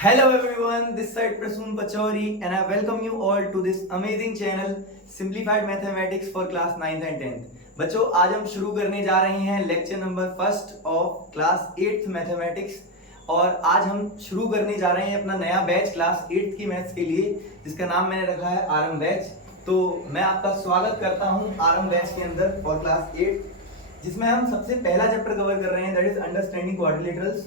Hello everyone, this side Prasoon Pachori and I welcome you all to this amazing channel Simplified Mathematics for class 9th and 10th। बच्चों आज हम शुरू करने जा रहे हैं lecture number first of class 8th mathematics और आज हम शुरू करने जा रहे हैं अपना नया बैच क्लास 8th की मैथ्स के लिए जिसका नाम मैंने रखा है आरएम बैच। तो मैं आपका स्वागत करता हूं आरएम बैच के अंदर फॉर क्लास 8 जिसमें हम सबसे पहला चैप्टर कवर कर रहे हैं दैट इज अंडरस्टैंडिंग क्वाड्रिलेटरल्स।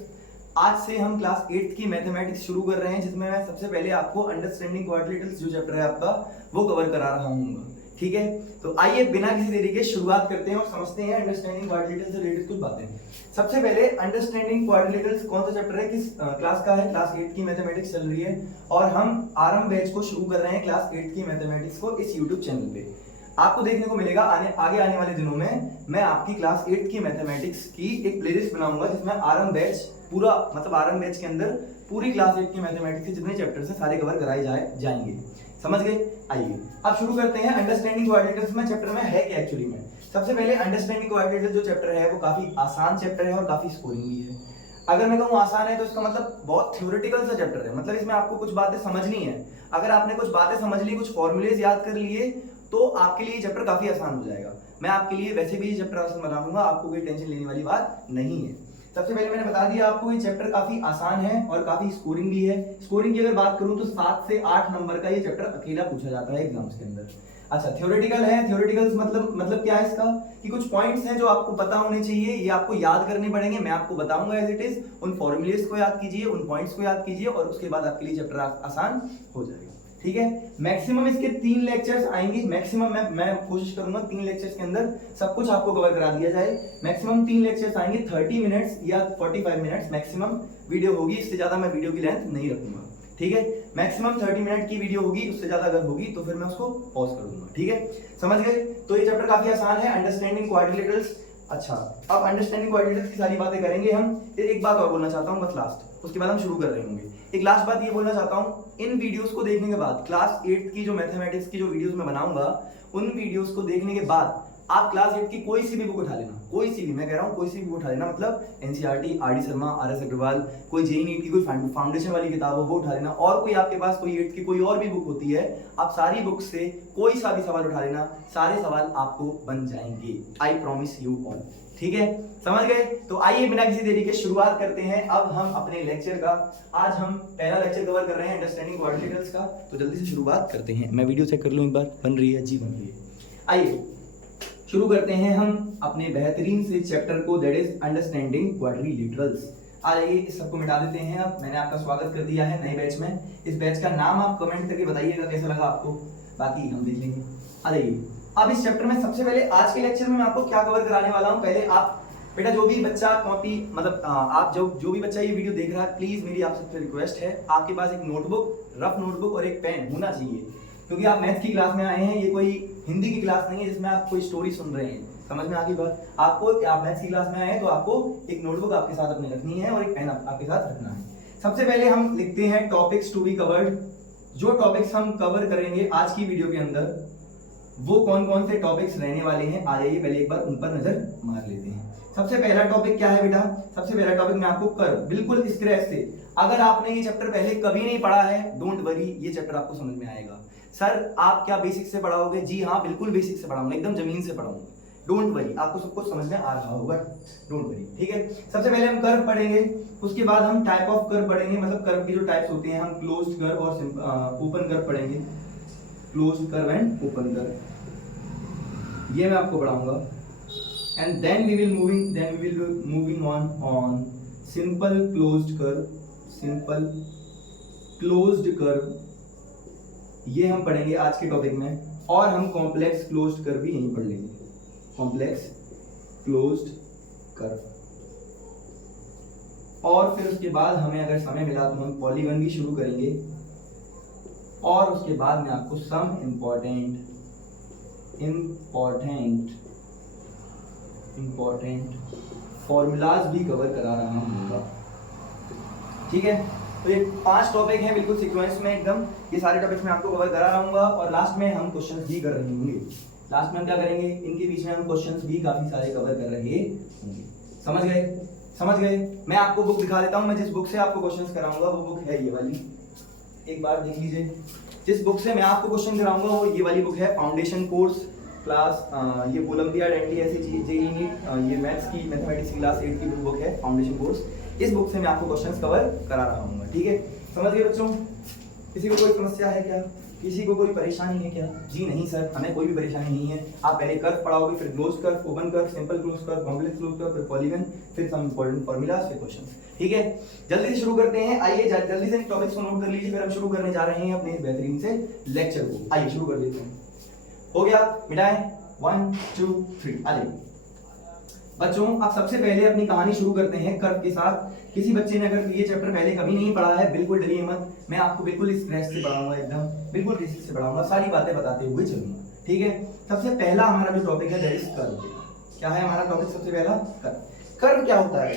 आज से हम क्लास 8th की मैथमेटिक्स शुरू कर रहे हैं जिसमें मैं सबसे पहले आपको अंडरस्टैंडिंग क्वाड्रिलेटरल्स जो चैप्टर है आपका वो कवर करा रहा हूँ। ठीक है, तो आइए बिना किसी देरी के शुरुआत करते हैं और समझते हैं अंडरस्टैंडिंग क्वाड्रिलेटरल्स से रिलेटेड कुछ बातें। सबसे पहले अंडरस्टैंडिंग क्वाड्रिलेटरल्स कौन सा चैप्टर है, किस क्लास का है? क्लास 8 की मैथमेटिक्स चल रही है और हम आरएम बैच को शुरू कर रहे हैं क्लास 8 की मैथमेटिक्स को इस यूट्यूब चैनल पे। आपको देखने को मिलेगा आगे आने वाले दिनों में मैं आपकी क्लास 8 की मैथमेटिक्स की एक प्लेलिस्ट बनाऊंगा जिसमें आरएम बैच पूरा मतलब आरएम बैच के अंदर पूरी क्लास 8 की मैथमेटिक्स के जितने चैप्टर्स हैं सारे कवर कराए जाएंगे। समझ गए? आइए अब शुरू करते हैं अंडरस्टैंडिंग क्वाड्रिलेटरल्स में। चैप्टर में है क्या एक्चुअली में? सबसे पहले अंडरस्टैंडिंग क्वाड्रिलेटरल्स जो चैप्टर है वो काफी आसान चैप्टर है और काफी स्कोरिंग भी है। अगर मैं कहूँ आसान है तो इसका मतलब बहुत थ्योरेटिकल सा चैप्टर है, मतलब इसमें आपको कुछ बातें समझनी है। अगर आपने कुछ बातें समझ ली, कुछ फॉर्मूलेज याद कर लिए तो आपके लिए चैप्टर काफी आसान हो जाएगा। मैं आपके लिए वैसे भी ये चैप्टर आसान बना दूंगा, आपको कोई टेंशन लेने वाली बात नहीं है। सबसे पहले मैंने बता दिया आपको ये चैप्टर काफी आसान है और काफी स्कोरिंग भी है। स्कोरिंग की अगर बात करूं तो 7 से 8 नंबर का ये चैप्टर अकेला पूछा जाता है एग्जाम्स के अंदर। अच्छा, थ्योरेटिकल है। थ्योरेटिकल मतलब क्या है इसका कि कुछ पॉइंट्स हैं जो आपको पता होने चाहिए, ये आपको याद करने पड़ेंगे। मैं आपको बताऊंगा एज इट इज, उन फॉर्मूलेज को याद कीजिए, उन पॉइंट्स को याद कीजिए और उसके बाद आपके लिए चैप्टर आसान हो जाएगा। ठीक है, मैक्सिमम इसके 3 लेक्चर्स आएंगे। मैक्सिमम मैं कोशिश करूंगा 3 लेक्चर्स के अंदर सब कुछ आपको कवर करा दिया जाए। मैक्सिमम 3 लेक्चर्स आएंगे, 30 मिनट्स या 45 मिनट्स मैक्सिमम वीडियो होगी। इससे ज्यादा मैं वीडियो की लेंथ नहीं रखूंगा। ठीक है, मैक्सिमम 30 मिनट की वीडियो होगी, उससे ज्यादा अगर होगी तो फिर मैं उसको पॉज कर दूंगा। ठीक है, समझ गए? तो ये चैप्टर काफी आसान है, अंडरस्टैंडिंग क्वाड्रिलेटरल्स। अच्छा, अब अंडरस्टैंडिंग क्वाड्रिलेटरल्स की सारी बातें करेंगे हम। एक बात और बोलना चाहता हूँ बस लास्ट, उसके बाद हम शुरू कर रहे होंगे। एक लास्ट बात ये बोलना चाहता हूँ, इन वीडियोस को देखने के बाद क्लास 8 की जो मैथमेटिक्स की जो वीडियोस मैं बनाऊंगा उन वीडियोस को देखने के बाद आप क्लास 8 की कोई सी भी बुक उठा लेना, कोई सी भी, मैं कह रहा हूँ कोई सी भी बुक उठा लेना, मतलब NCERT, RD Sharma, RS Agarwal, कोई जेईई नीट की कोई फाउंडेशन वाली किताब हो वो उठा लेना, और कोई आपके पास कोई 8 की कोई और भी बुक होती है, आप सारी बुक से कोई सा भी सवाल उठा लेना, सारे सवाल आपको बन जाएंगे। I promise you all. ठीक है, समझ गए? तो आइए बिना किसी देरी के शुरुआत करते हैं अब हम अपने लेक्चर का। आज हम पहला लेक्चर कवर कर रहे हैं अंडरस्टैंडिंग क्वाड्रिलेटरल्स का, तो जल्दी से शुरुआत करते हैं। मैं वीडियो चेक कर लूं एक बार, बन रही है? जी बन रही है। आइए शुरू करते हैं हम अपने बेहतरीन से चैप्टर को, दैट इज अंडरस्टैंडिंग क्वाड्रिलेटरल्स। आ जाइए, इस सबको मिटा देते हैं। अब मैंने आपका स्वागत कर दिया है नए बैच में। इस बैच का नाम आप कमेंट करके बताइएगा कैसा लगा आपको, बाकी हम देख लेंगे। आ जाइए, अब इस चैप्टर में सबसे पहले आज के लेक्चर में मैं आपको क्या कवर कराने वाला हूं। पहले आप बेटा जो भी बच्चा कॉपी मतलब आप जो भी बच्चा ये वीडियो देख रहा है, प्लीज मेरी आप सबसे रिक्वेस्ट है आपके पास एक नोटबुक, रफ नोटबुक और एक पेन होना चाहिए, क्योंकि आप मैथ्स की क्लास में आए हैं। ये कोई हिंदी की क्लास नहीं है जिसमें आप कोई स्टोरी सुन रहे हैं। समझ में आ गई बात? आप मैथ्स की क्लास में आए हैं तो आपको एक नोटबुक आपके साथ अपने रखनी है और एक पेन आपके साथ रखना है। सबसे पहले हम लिखते हैं टॉपिक्स टू बी कवर्ड। जो टॉपिक्स हम कवर करेंगे आज की वीडियो के अंदर वो कौन कौन से टॉपिक्स रहने वाले हैं, आ जाइए पहले एक बार उन पर नजर मार लेते हैं। सबसे पहला टॉपिक क्या है बेटा? सबसे पहला टॉपिक मैं आपको कर्व, बिल्कुल स्क्रैच से। अगर आपने ये चैप्टर पहले कभी नहीं पढ़ा है, डोंट वरी, ये चैप्टर आपको समझ में आएगा। सर आप क्या बेसिक से पढ़ाओगे? जी हाँ, बिल्कुल बेसिक से पढ़ाऊंगा, एकदम जमीन से पढ़ाऊंगा। डोंट वरी, आपको सब कुछ समझ में आ रहा होगा, डोंट वरी। ठीक है, सबसे पहले हम कर्व पढ़ेंगे, उसके बाद हम टाइप ऑफ कर्व पढ़ेंगे, मतलब कर्व की जो टाइप्स होते हैं। हम क्लोज्ड कर्व और ओपन कर्व पढ़ेंगे, closed curve and open curve, ये मैं आपको पढ़ाऊंगा। and then we will moving on simple closed curve, ये हम पढ़ेंगे आज के टॉपिक में। और हम कॉम्प्लेक्स क्लोज्ड कर्व भी यहीं पढ़ लेंगे, कॉम्प्लेक्स क्लोज्ड कर्व। और फिर उसके बाद हमें अगर समय मिला तो हम पॉलीगन भी शुरू करेंगे। और उसके बाद मैं आपको सम इम्पोर्टेंट फॉर्मूलाज भी कवर करा रहा हूँ। ठीक है, तो ये 5 टॉपिक हैं बिल्कुल सीक्वेंस में एकदम। ये सारे टॉपिक्स मैं आपको कवर करा रहा हूँ और लास्ट में हम क्वेश्चंस भी कर रहे होंगे। लास्ट में हम क्या करेंगे, इनके बीच में हम क्वेश्चंस भी काफी सारे कवर कर रहे होंगे। समझ गए? समझ गए? मैं आपको बुक दिखा देता हूँ, मैं जिस बुक से आपको क्वेश्चंस कराऊंगा वो बुक है ये वाली, एक बार देख लीजिए। जिस बुक से मैं आपको क्वेश्चन कराऊंगा वो ये वाली बुक है, फाउंडेशन कोर्स क्लास, ये ओलंपियाड NTSE जेईई नीट, ये मैथ्स की मैथमेटिक्स क्लास 8 की बुक है फाउंडेशन कोर्स। इस बुक से मैं आपको क्वेश्चंस कवर करा रहा हूँ, ठीक है? समझ गए बच्चों? किसी को कोई समस्या है क्या? किसी को कोई परेशानी है क्या? जी नहीं सर, हमें कोई भी परेशानी नहीं है। आप पहले कर्व पढ़ाओगे, फिर close curve, open curve, simple close curve, complex close curve, फिर पॉलीगन, फिर सम इंपॉर्टेंट फार्मूलाज, फिर क्वेश्चंस, ठीक है? जल्दी से शुरू करते हैं। आइए जल्दी से टॉपिक्स को नोट कर लीजिए, फिर हम शुरू करने जा रहे हैं अपने बेहतरीन से लेक्चर को। आइए शुरू कर लेते हैं। हो गया? मिटाएं 1 2 3, आ जाइए बच्चों। अब सबसे पहले अपनी कहानी शुरू करते हैं कर्व के साथ। किसी बच्चे ने अगर ये चैप्टर पहले कभी नहीं पढ़ा है, बिल्कुल डरिए मत, मैं आपको बिल्कुल स्क्रैच से पढ़ाऊंगा, एकदम बिल्कुल बेसिक से पढ़ाऊंगा, सारी बातें बताते हुए चलूंगा, ठीक है? सबसे पहला हमारा जो टॉपिक है दैट इज कर्व। क्या है हमारा टॉपिक सबसे पहला? कर्व। कर्व क्या होता है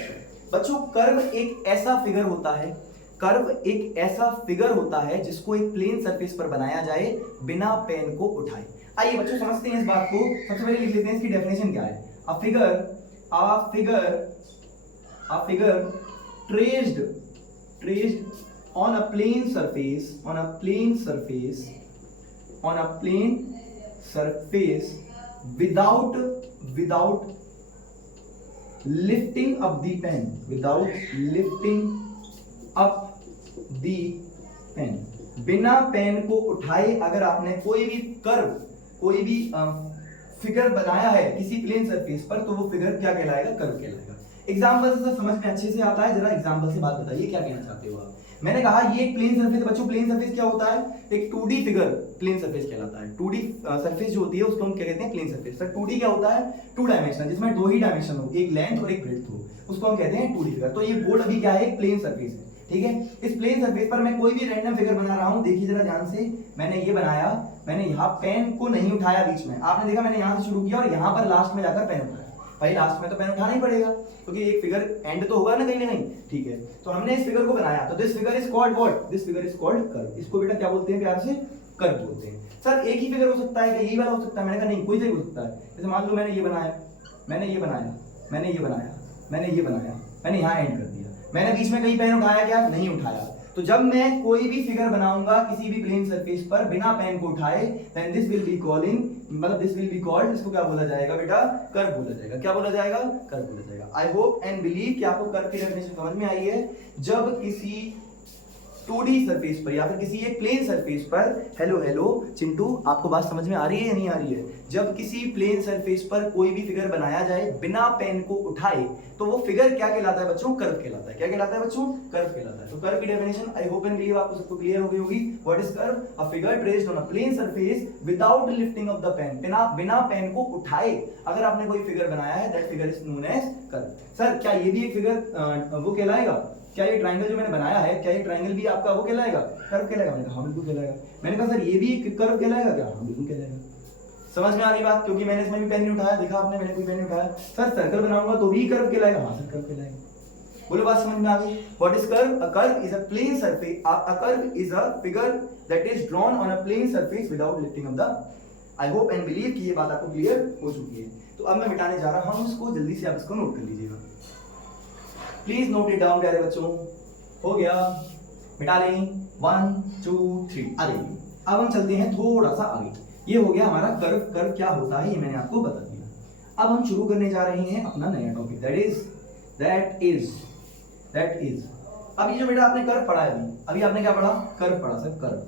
बच्चों? कर्व एक ऐसा फिगर होता है, कर्व एक ऐसा फिगर होता है जिसको एक प्लेन सरफेस पर बनाया जाए बिना पेन को उठाए। आइए बच्चों समझते हैं इस बात को। सबसे पहले लिख लेते हैं इसकी डेफिनेशन क्या है। अ figure traced on a plane surface without lifting up the pen, बिना पेन को उठाए अगर आपने कोई भी फिगर बनाया है किसी प्लेन सरफेस पर, तो वो फिगर क्या कहलाएगा? कर्व कहलाएगा। एग्जांपल से समझ में अच्छे से आता है, जरा एग्जांपल से बात बताइए क्या कहना चाहते हो आप? मैंने कहा ये एक प्लेन सरफेस है बच्चों। प्लेन सरफेस क्या होता है? एक 2D फिगर प्लेन सरफेस कहलाता है। 2D सरफेस जो होती है उसको हम क्या कहते हैं? Plane surface. सर 2D क्या होता है? 2 डायमेंशनल, जिसमें 2 ही डायमेंशन हो, एक लेंथ और एक ब्रेड्थ हो, उसको हम कहते हैं 2D फिगर। तो ये बोर्ड अभी क्या है? एक प्लेन सरफेस है, ठीक है? इस प्लेन सरफेस पर मैं कोई भी रैंडम फिगर बना रहा हूं। देखिए जरा ध्यान से, मैंने ये बनाया, मैंने यहाँ पेन को नहीं उठाया बीच में, आपने देखा मैंने यहाँ से शुरू किया और यहाँ पर लास्ट में जाकर पेन उठाया। भाई लास्ट में तो पेन उठाना ही पड़ेगा क्योंकि एक फिगर एंड तो होगा ना कहीं ना कहीं, ठीक है? तो हमने इस फिगर को बनाया, तो this figure is called what? This figure is called curve. इसको बेटा क्या बोलते हैं प्यार से? कर्व बोलते हैं। सर एक ही फिगर हो सकता है क्या? यही वाला हो सकता है? मैंने कहा नहीं, कोई से हो सकता है। जैसे मान लो मैंने ये बनाया, मैंने ये बनाया, मैंने ये बनाया, मैंने ये बनाया, मैंने यहाँ एंड कर दिया, मैंने बीच में कहीं पेन उठाया क्या? नहीं उठाया। तो जब मैं कोई भी फिगर बनाऊंगा किसी भी प्लेन सरफेस पर बिना पेन को उठाए, then this will be called, इसको क्या बोला जाएगा बेटा? कर्व बोला जाएगा। क्या बोला जाएगा? कर्व बोला जाएगा। आई होप एंड बिलीव कि आपको कर्व की डेफिनेशन समझ में आई है। जब किसी 2D सरफेस पर या फिर किसी एक प्लेन सरफेस पर, हेलो चिंटू, आपको बात समझ में आ रही है या नहीं आ रही है? जब किसी प्लेन सरफेस पर कोई भी फिगर बनाया जाए बिना पेन को उठाए, तो वो फिगर क्या कहलाता है बच्चों? कर्व कहलाता है। क्या कहलाता है बच्चों? कर्व कहलाता है। तो कर्व की definition I hope and believe आपको सबको क्लियर हो गई होगी। What is curve? A figure traced on a plane surface without lifting off the pen, बिना पेन को उठाए अगर आपने कोई फिगर बनाया है, that figure is known as curve. Sir क्या ये भी एक फिगर वो कहलाएगा? क्या ये ट्रायंगल जो मैंने बनाया है, क्या ये ट्रायंगल भी आपका वो कहलाएगा? कर्व कहलाएगा? मैंने कहा हाँ बिल्कुल कहलाएगा। मैंने कहा सर ये भी एक कर्व कहलाएगा क्या? हाँ बिल्कुल कहलाएगा। समझ में आ रही बात? क्योंकि मैंने इसमें भी पेन नहीं उठाया, देखा आपने, मैंने कोई पेन नहीं उठाया। सर सर्कल बनाऊंगा तो भी कर्व कहलाएगा? हाँ सर कर्व कहलाएगा। बोलो बात समझ में आ गई? What is curve? A curve is a plane surface, a curve is a figure that is drawn on a plane surface without lifting off the. I hope and believe कि ये बात आपको क्लियर हो चुकी है। तो अब मैं मिटाने जा रहा हूं इसको, जल्दी से आप इसको नोट कर लीजिएगा, प्लीज नोट इट डाउन प्यारे बच्चों। हो गया? मिटा लें 1 2 3, आ जाइए। अब हम चलते हैं थोड़ा सा आगे। ये हो गया हमारा कर्व। कर्व क्या होता है ये मैंने आपको बता दिया। अब हम शुरू करने जा रहे हैं अपना नया टॉपिक, दैट इज अब ये जो बेटा आपने कर्व पढ़ा है, अभी आपने क्या पढ़ा? कर्व पढ़ा सर, कर्व।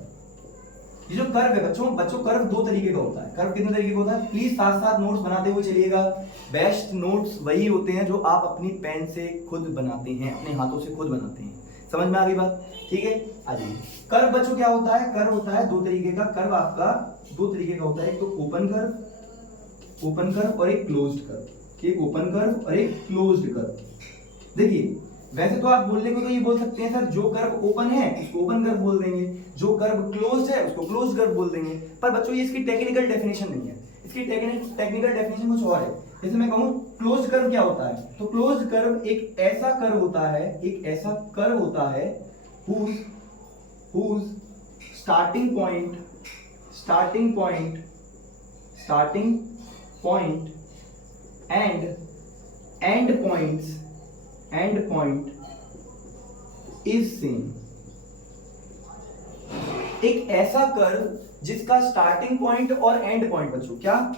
ये जो कर्व है बच्चों कर्व 2 तरीके का होता है। कर्व कितने तरीके का होता है? प्लीज साथ साथ नोट्स बनाते हुए चलिएगा। बेस्ट नोट्स वही होते हैं जो आप अपनी पेन से खुद बनाते हैं, अपने हाथों से खुद बनाते हैं। समझ में आ गई बात? ठीक है, आ जाइए। कर्व बच्चों क्या होता है? कर्व होता है 2 तरीके का। कर्व आपका 2 तरीके का होता है, एक तो ओपन कर्व और एक क्लोज्ड कर्व। एक ओपन कर्व और एक क्लोज्ड कर्व। देखिए वैसे तो आप बोलने को तो ये बोल सकते हैं सर जो कर्व ओपन है उसको ओपन कर्व बोल देंगे, जो कर्व क्लोज्ड है उसको क्लोज्ड कर्व बोल देंगे। पर बच्चों ये इसकी टेक्निकल डेफिनेशन नहीं है, इसकी टेक्निकल डेफिनेशन कुछ और है। जैसे मैं कहूं क्लोज्ड कर्व क्या होता है, तो क्लोज्ड कर्व एक ऐसा कर्व होता है, whose starting point and end points and point is same. एक ऐसा कर्व जिसका स्टार्टिंग पॉइंट और एंड पॉइंट बच्चों क्या,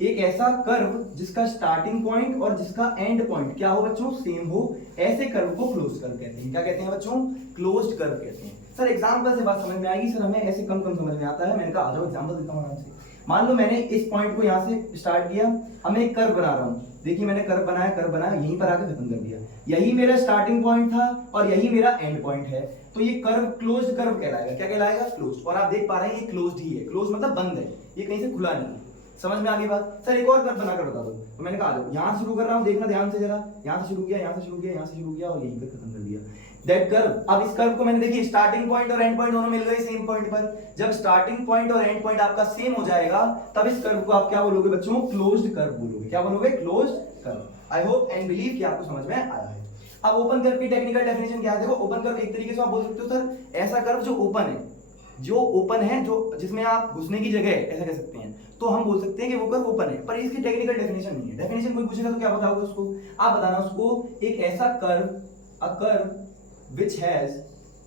एक ऐसा कर्व जिसका स्टार्टिंग पॉइंट और जिसका एंड पॉइंट क्या हो बच्चों, सेम हो, ऐसे कर्व को क्लोज कर्व कहते हैं। क्या कहते हैं बच्चों, क्लोज्ड कर्व कहते हैं। सर एग्जांपल से बात समझ में आएगी, सर हमें ऐसे कम कम समझ में आता है। मैंने कहा आ जाओ एग्जांपल देता हूं आराम से। मान लो मैंने इस पॉइंट को यहां से स्टार्ट किया, अब मैं एक कर्व बना रहा हूं। देखिए मैंने कर्व बनाया, यहीं पर आकर खत्म कर दिया। यही मेरा स्टार्टिंग पॉइंट था और यही मेरा एंड पॉइंट है, तो ये कर्व क्लोज्ड कर्व कहलाएगा। क्या कहलाएगा, क्लोज्ड। और आप देख पा रहे हैं ये क्लोज्ड ही है, क्लोज मतलब बंद है, ये कहीं से खुला नहीं है। समझ में आ गई बात। सर एक और कर्व बनाकर बता दो, तो मैंने कहा आ जाओ यहां शुरू कर रहा हूं, देखना ध्यान से जरा, यहां से शुरू किया, यहां से शुरू किया, यहां से शुरू किया और यहीं पे खत्म कर दिया। दैट कर्व, अब इस कर्व को मैंने देखिए स्टार्टिंग पॉइंट और एंड पॉइंट दोनों मिल गए सेम पॉइंट पर। जब स्टार्टिंग पॉइंट और एंड पॉइंट आपका सेम हो जाएगा तब इस कर्व को आप क्या बोलोगे बच्चों, क्लोज्ड कर्व बोलोगे। क्या बोलोगे, closed curve. I hope and believe कि आपको समझ में आया है। अब ओपन कर्व की टेक्निकल डेफिनेशन क्या है, देखो ओपन कर्व एक तरीके से आप बोल सकते हो सर ऐसा कर्व जो ओपन है, जो ओपन है, जो जिसमें आप घुसने की जगह है, ऐसा कह सकते हैं। तो हम बोल सकते हैं कि वो कर्व ओपन है, पर इसकी टेक्निकल डेफिनेशन नहीं है। डेफिनेशन कोई पूछेगा तो क्या बताओगे उसको, आप बताना उसको, एक ऐसा curve, a curve which has,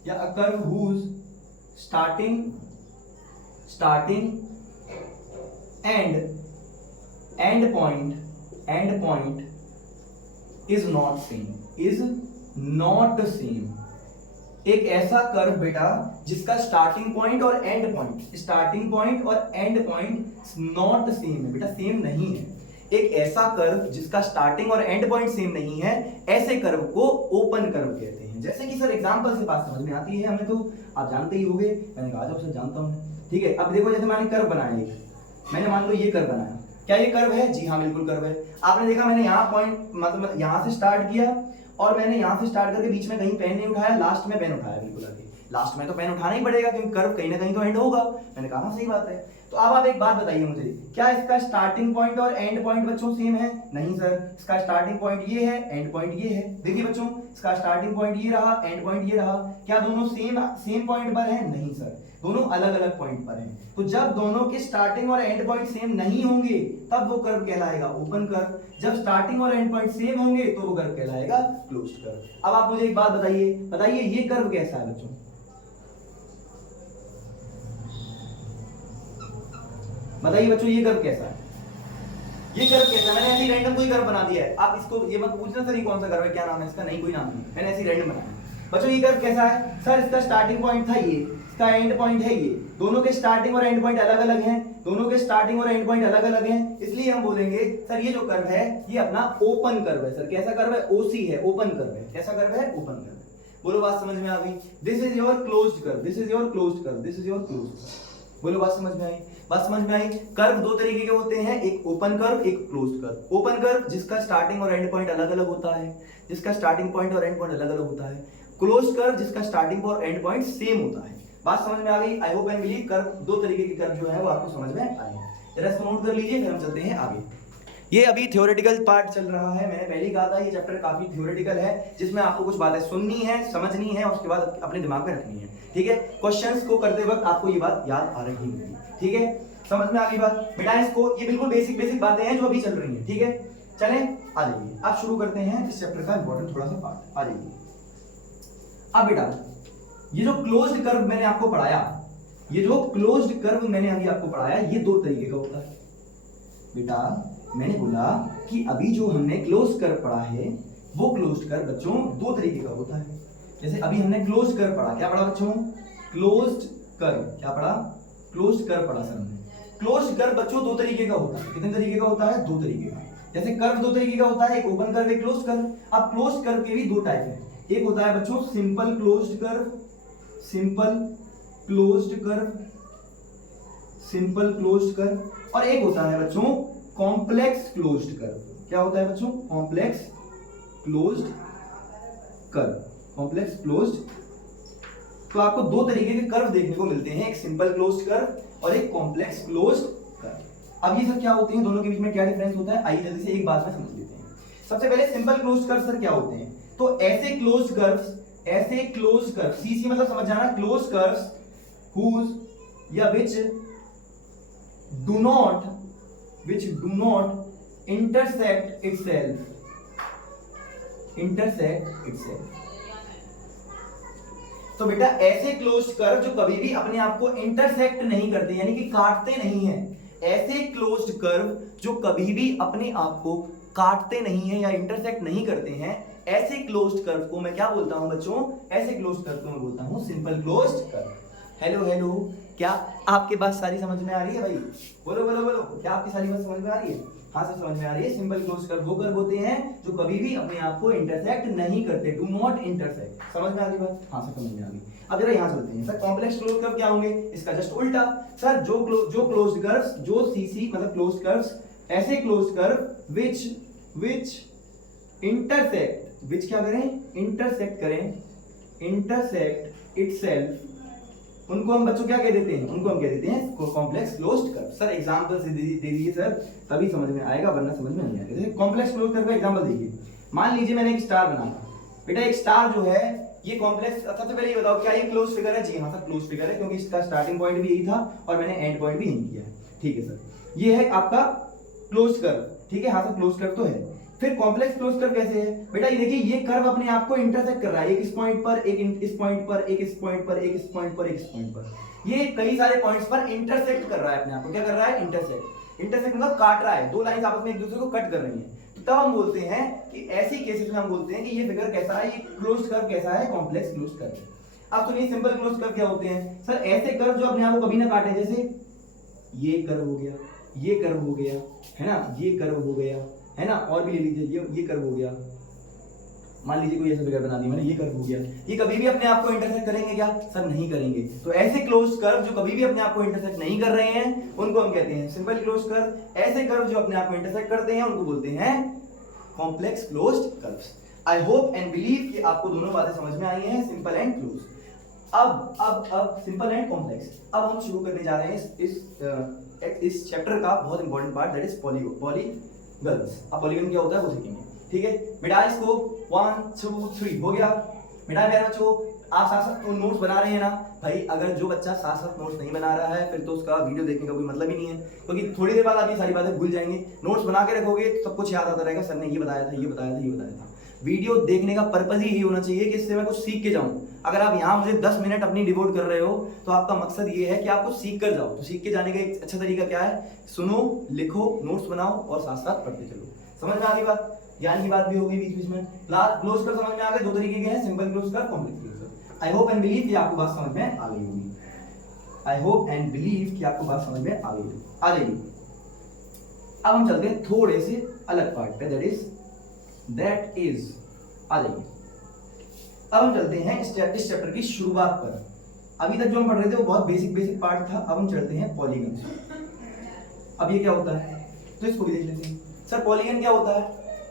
या a curve whose starting end point is not same. एक ऐसा कर्व बेटा जिसका स्टार्टिंग पॉइंट और एंड पॉइंट नॉट सेम है बेटा, सेम नहीं है। एक ऐसा कर्व जिसका स्टार्टिंग और एंड पॉइंट सेम नहीं है, ऐसे कर्व को ओपन कर्व कहते हैं। जैसे कि सर एग्जांपल से बात समझ में आती है हमें, तो आप जानते ही होंगे, मैंने कहा जब सर जानता हूं। ठीक है, अब देखो जैसे मैंने कर्व बनाया, मैंने मान लो ये कर्व बनाया, क्या ये कर्व है, जी हाँ बिल्कुल कर्व है। आपने देखा मैंने यहाँ पॉइंट मतलब यहां से स्टार्ट किया और मैंने यहां से स्टार्ट करके बीच में कहीं पेन नहीं उठाया, लास्ट में पेन उठाया, बिल्कुल आगे लास्ट में तो पेन उठाना ही पड़ेगा क्योंकि कर्व कहीं ना कहीं तो एंड होगा। मैंने कहा सही बात है। तो अब आप एक बात बताइए मुझे, क्या इसका स्टार्टिंग पॉइंट और एंड पॉइंट बच्चों सेम है? नहीं सर, इसका स्टार्टिंग पॉइंट ये है, एंड पॉइंट ये है। देखिए बच्चों, इसका स्टार्टिंग पॉइंट ये रहा, एंड पॉइंट ये रहा, क्या दोनों सेम पॉइंट पर हैं? नहीं सर, दोनों अलग अलग पॉइंट पर हैं। तो जब दोनों के स्टार्टिंग और एंड पॉइंट सेम नहीं होंगे तब वो कर्व कहलाएगा ओपन कर्व। जब स्टार्टिंग और एंड पॉइंट सेम होंगे तो वो कर्व कहलाएगा क्लोज्ड कर्व। अब आप मुझे एक बात बताइए ये कर्व कैसा है बच्चों? बताइए बच्चों ये कर्व कैसा है? ये कर्व कैसा है? मैंने ऐसे रैंडम कोई कर्व बना दिया है, आप इसको ये मत पूछना सर ये कौन सा कर्व है, क्या नाम है इसका, नहीं कोई नाम नहीं, मैंने ऐसे रैंडम बनाया। बच्चों ये कर्व कैसा है? सर इसका स्टार्टिंग पॉइंट था ये, इसका एंड पॉइंट है ये, दोनों के स्टार्टिंग और एंड पॉइंट अलग अलग हैं, दोनों के स्टार्टिंग और एंड पॉइंट अलग अलग हैं, इसलिए हम बोलेंगे सर ये जो कर्व है ये अपना ओपन कर्व है। सर कैसा कर्व है? ओसी है, ओपन कर्व है। कैसा कर्व है? ओपन कर्व है। बोलो बात समझ में आ गई? This is your closed curve, this is your closed curve, this is your closed curve. बोलो बात समझ में आई? बात समझ में आई? कर्व दो तरीके के होते हैं, एक ओपन कर्व, एक क्लोज्ड कर्व। ओपन कर्व जिसका स्टार्टिंग और एंड पॉइंट अलग अलग होता है, जिसका स्टार्टिंग पॉइंट और एंड पॉइंट अलग अलग होता है। क्लोज्ड कर्व जिसका स्टार्टिंग और एंड पॉइंट सेम होता है। बात समझ में आ गई? आई होप एंड बिलीव कर्व दो तरीके के कर्व जो है वो आपको समझ में आए। जरा इसको नोट कर लीजिए, फिर हम चलते हैं आगे। ये अभी थ्योरेटिकल पार्ट चल रहा है, मैंने पहले ही कहा था ये चैप्टर काफी थ्योरेटिकल है, जिसमें आपको कुछ बातें सुननी है, समझनी है, उसके बाद अपने दिमाग में रखनी है। ठीक है, क्वेश्चंस को करते वक्त आपको ये बात याद आ रही होगी। ठीक है, समझ में आ गई बात बेटा? इसको ये बिल्कुल बेसिक बातें हैं जो अभी चल रही हैं। ठीक है, चलें आ जाइए, अब शुरू करते हैं इस चैप्टर का इंपॉर्टेंट थोड़ा सा पार्ट। आ जाइए। अब बेटा ये जो क्लोज्ड कर्व मैंने आपको पढ़ाया, ये जो क्लोज्ड कर्व मैंने अभी आपको पढ़ाया, ये दो तरीके का होता है बेटा। मैंने बोला कि अभी जो हमने क्लोज्ड कर्व पढ़ा है वो क्लोज्ड कर्व बच्चों दो तरीके का होता है। जैसे अभी हमने क्लोज्ड कर्व पढ़ा, क्या पढ़ा बच्चों? Closed curve. क्या पढ़ा? क्लोज्ड कर्व पढ़ा सर हमने। क्लोज्ड कर्व बच्चों दो तरीके का होता है। कितने तरीके का होता है? दो तरीके का। जैसे कर्व दो तरीके का होता है, एक ओपन कर्व, एक क्लोज्ड कर्व। अब क्लोज्ड कर्व के भी दो टाइप हैं, एक होता है बच्चों simple closed curve, simple closed curve, simple closed curve, और एक होता है बच्चों कॉम्प्लेक्स क्लोज्ड कर्व। क्या होता है बच्चों? Complex closed curve, complex closed. तो आपको दो तरीके के कर्व देखने को मिलते हैं, एक सिंपल क्लोज्ड कर्व और एक कॉम्प्लेक्स क्लोज्ड कर्व। अब ये सब क्या होते हैं, दोनों के बीच में क्या डिफरेंस होता है, आइए जल्दी से एक बात में समझ लेते हैं। सबसे पहले सिंपल क्लोज्ड कर्व सर क्या होते हैं? तो ऐसे क्लोज्ड कर्व्स, ऐसे क्लोज्ड कर्व, सीसी मतलब समझ जाना, क्लोज्ड कर्व्स whose या which do not intersect itself intersect itself। तो बेटा ऐसे क्लोज्ड कर्व जो कभी भी अपने आप को इंटरसेक्ट नहीं करते यानी कि काटते नहीं है, ऐसे क्लोज्ड कर्व जो कभी भी अपने आप को काटते नहीं है या इंटरसेक्ट नहीं करते हैं, ऐसे क्लोज्ड कर्व को मैं क्या बोलता हूं बच्चों? ऐसे क्लोज्ड कर्व को मैं बोलता हूं simple closed curve. Hello hello, क्या आपके बात सारी समझ में आ रही है भाई? बोलो बोलो बोलो, क्या आपकी सारी बात समझ में आ रही है? हाँ सर समझ में आ रही है। सिंपल क्लोज्ड कर्व वो कर्व होते हैं जो कभी भी अपने आप को इंटरसेक्ट नहीं करते, डू नॉट इंटरसेक्ट। समझ में आ गई बात? हाँ सर समझ में आ गई। अब जरा यहाँ चलते हैं। सर कॉम्प्लेक्स क्लोज्ड कर्व क्या होंगे? इसका जस्ट उल्टा। सर जो क्लोज्ड कर्व्स, जो सीसी मतलब क्लोज्ड कर्व्स, ऐसे क्लोज्ड कर्व विच इंटरसेक्ट, विच क्या करें? इंटरसेक्ट करें, इंटरसेक्ट इटसेल्फ, उनको हम बच्चों क्या कह देते हैं? उनको हम कह देते हैं complex closed curve. Sir example से दे दीजिए सर, तभी समझ में आएगा, वरना समझ में नहीं आएगा। जैसे कॉम्प्लेक्स क्लोज्ड कर्व का एग्जांपल देखिए। मान लीजिए मैंने एक स्टार बनाया। बेटा एक स्टार जो है ये कॉम्प्लेक्स, सबसे पहले ये बताओ क्या ये क्लोज फिगर है? जी हाँ सर क्लोज फिगर है, क्योंकि इसका स्टार्टिंग पॉइंट भी यही था और मैंने एंड पॉइंट भी यही किया है। ठीक है सर, ये है आपका क्लोज कर्व। ठीक है, हाँ सर क्लोज कर्व तो है। फिर कॉम्प्लेक्स क्लोज कर्व कैसे है? बेटा ये देखिए, ये कर्व अपने आप को इंटरसेक्ट कर रहा है, एक इस पॉइंट पर, एक इस पॉइंट पर, एक इस पॉइंट पर, एक इस पॉइंट पर, एक इस पॉइंट पर, ये कई सारे पॉइंट्स पर इंटरसेक्ट कर रहा है अपने आप को। क्या कर रहा है? इंटरसेक्ट। इंटरसेक्ट मतलब काट रहा है, दो लाइंस आपस में एक दूसरे को कट कर रही हैं। तो तब हम बोलते हैं कि ऐसी केसेस में हम बोलते हैं कि ये फिगर कैसा है, ये क्लोज्ड कर्व कैसा है? Complex closed curve. अब सुनिए सिंपल क्लोज्ड कर्व क्या होते हैं? सर ऐसे कर्व जो अपने आप को कभी ना काटे, जैसे ये कर्व हो गया, ये कर्व हो गया, है ना, ये कर्व हो गया, है ना, और भी ले लीजिए, ये कर्व हो गया। मान लीजिए कोई ऐसा फिगर बना दिया मैंने, ये कर्व हो गया, ये कभी भी अपने आप को इंटरसेक्ट करेंगे क्या? सर नहीं करेंगे। तो ऐसे क्लोज्ड कर्व जो कभी भी अपने आप को इंटरसेक्ट नहीं कर रहे हैं उनको हम कहते हैं सिंपल क्लोज्ड कर्व। ऐसे कर्व जो अपने आप को इंटरसेक्ट करते हैं उनको बोलते हैं complex closed curves. I hope and believe कि आपको दोनों बातें समझ में आई हैं, सिंपल एंड क्लोज। अब सिंपल एंड कॉम्प्लेक्स। अब हम शुरू करने जा रहे हैं इस चैप्टर का बहुत important part, that is polygons. अब पॉलीगन क्या होता है वो सीखेंगे। ठीक है बेटा, इसको 1 2 3 हो गया। बेटा मेरे बच्चों, आप साथ साथ नोट्स बना रहे हैं ना भाई? अगर जो बच्चा साथ साथ नोट्स नहीं बना रहा है फिर तो उसका वीडियो देखने का कोई मतलब ही नहीं है, क्योंकि थोड़ी देर बाद आप ये सारी बातें भूल जाएंगे। नोट्स बना के रखोगे तो सब कुछ याद आता रहेगा, सर ने ये बताया था, ये बताया था, ये बताया था। वीडियो देखने का पर्पज ही होना चाहिए कि इससे मैं कुछ सीख के जाऊं। अगर आप यहाँ मुझे 10 मिनट अपनी डिवोट कर रहे हो तो आपका मकसद ये है कि आप कुछ सीख कर जाओ। तो सीख के जाने का एक अच्छा तरीका क्या है? सुनो, लिखो, नोट्स बनाओ और साथ साथ पढ़ते चलो। समझ में आ गई बात? ज्ञान की बात भी होगी बीच बीच में। क्लोज कर समझ में आ गए? दो तरीके के हैं, सिंपल क्लोज कर, कॉम्प्लेक्स क्लोज कर। आई होप एंड बिलीव कि आपको बात समझ में आ गई होगी। आई होप एंड बिलीव कि आपको बात समझ में आ गई होगी। आ जाइए, अब हम चलते हैं थोड़े से अलग पार्ट पे, दैट इज आ जाइए। अब हम चलते हैं इस चैप्टर की शुरुआत पर। अभी तक जो हम पढ़ रहे थे वो बहुत बेसिक पार्ट था। अब हम चलते हैं पॉलीगन। अब ये क्या होता है तो इसको भी देख लेते हैं। सर पॉलीगन क्या होता है?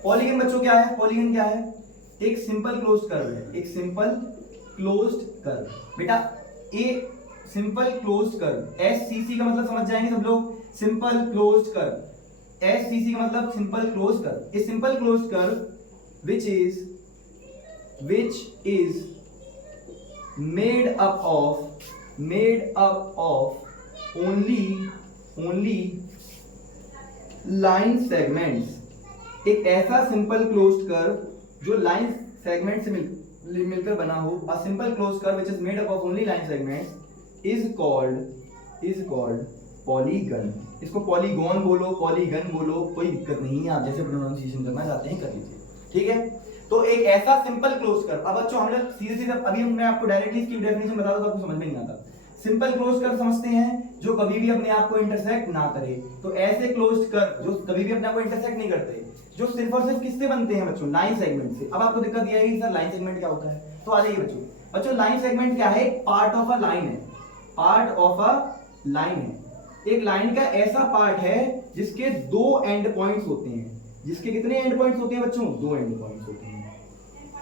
पॉलीगन बच्चों क्या है? पॉलीगन क्या है? एक सिंपल क्लोज्ड कर्व है, एक सिंपल क्लोज्ड कर्व। बेटा a simple closed curve, SCC का मतलब समझ जाएंगे सब लोग, सिंपल क्लोज्ड कर्व। एससीसी का मतलब simple closed curve. A simple closed curve which is made up of only line segments। एक ऐसा सिंपल क्लोज्ड कर्व जो लाइन सेगमेंट से मिलकर बना हो। A simple closed curve which is made up of only line segments is called polygon. इसको polygon बोलो, polygon बोलो, कोई दिक्कत नहीं है, आप जैसे प्रोनाउंसिएशन करना चाहते हैं कर लीजिए। ठीक है, तो एक ऐसा सिंपल क्लोज कर्व। अब बच्चों हम लोग सीधे अभी मैं आपको डायरेक्टली इसकी डेफिनेशन बता दूं तो आपको समझ में नहीं आता। सिंपल क्लोज कर्व समझते हैं जो कभी भी अपने आप को इंटरसेक्ट ना करे। तो ऐसे क्लोज्ड कर्व जो कभी भी अपने आप को इंटरसेक्ट नहीं करते, जो सिर्फ और सिर्फ किससे बनते हैं बच्चों? लाइन सेगमेंट से। अब आपको दिक्कत यह है कि सर लाइन सेगमेंट क्या होता है? तो आ जाइए बच्चों लाइन सेगमेंट क्या है? पार्ट ऑफ अ लाइन है, पार्ट ऑफ अ लाइन है। एक लाइन का ऐसा पार्ट है जिसके दो एंड पॉइंट्स होते हैं। जिसके कितने एंड पॉइंट्स होते हैं बच्चों? दो एंड पॉइंट्स होते हैं।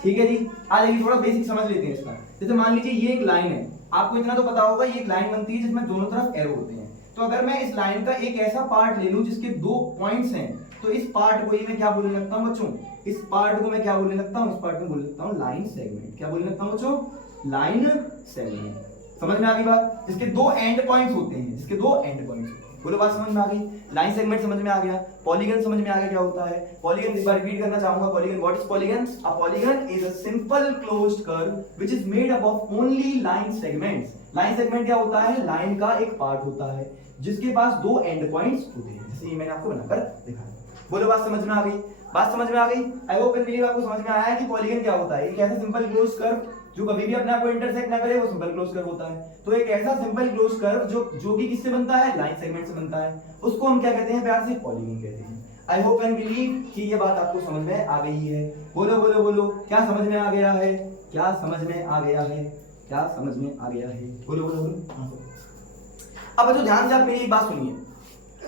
ठीक है जी, आ जाइए थोड़ा बेसिक समझ लेते हैं इसका। जैसे मान लीजिए ये एक लाइन है, आपको इतना तो पता होगा, ये एक लाइन बनती है जिसमें दोनों तरफ एरो होते हैं। तो अगर मैं इस लाइन का एक ऐसा पार्ट ले लूं जिसके दो पॉइंट्स हैं, तो इस पार्ट को ही मैं क्या बोलने लगता हूं बच्चों? इस पार्ट को मैं क्या बोलने लगता हूं? इस पार्ट को बोलने लगता हूं लाइन सेगमेंट। क्या बोलने लगता हूं बच्चों? Line segment. समझ में आ गई बात? जिसके दो एंड पॉइंट्स होते हैं, जिसके दो एंड पॉइंट्स होते हैं। बोलो बात समझ में आ गई? लाइन सेगमेंट समझ में आ गया, पॉलीगन समझ में आ गया क्या होता है। पॉलीगन एक बार रिपीट करना चाहूंगा, polygon, what is polygon? A polygon is a simple closed curve which is made up of only line segments. Line segment क्या होता है? लाइन का एक पार्ट होता है जिसके पास दो एंड पॉइंट्स होते हैं, जैसे ये मैंने आपको बनाकर दिखाया। बोलो बात समझ में आ गई? बात समझ में आ गई? आई होप एंड बिलीव आपको समझ में आया है कि पॉलीगन क्या होता है। एक ऐसा सिंपल क्लोज्ड कर्व जो कभी भी अपने आप को इंटरसेक्ट ना करे, वो सिंपल क्लोज्ड कर्व होता है। तो एक ऐसा सिंपल क्लोज्ड कर्व जो कि किससे बनता है? लाइन सेगमेंट से बनता है, उसको हम क्या कहते हैं? प्यार से पॉलीगन कहते हैं। आई होप एंड बिलीव कि ये बात आपको समझ में आ गई है। बोलो बोलो बोलो, क्या समझ में आ गया है? क्या समझ में आ गया है? क्या समझ में आ गया है? बोलो बोलो बोलो। अब बच्चों ध्यान से आप मेरी एक बात सुनिए।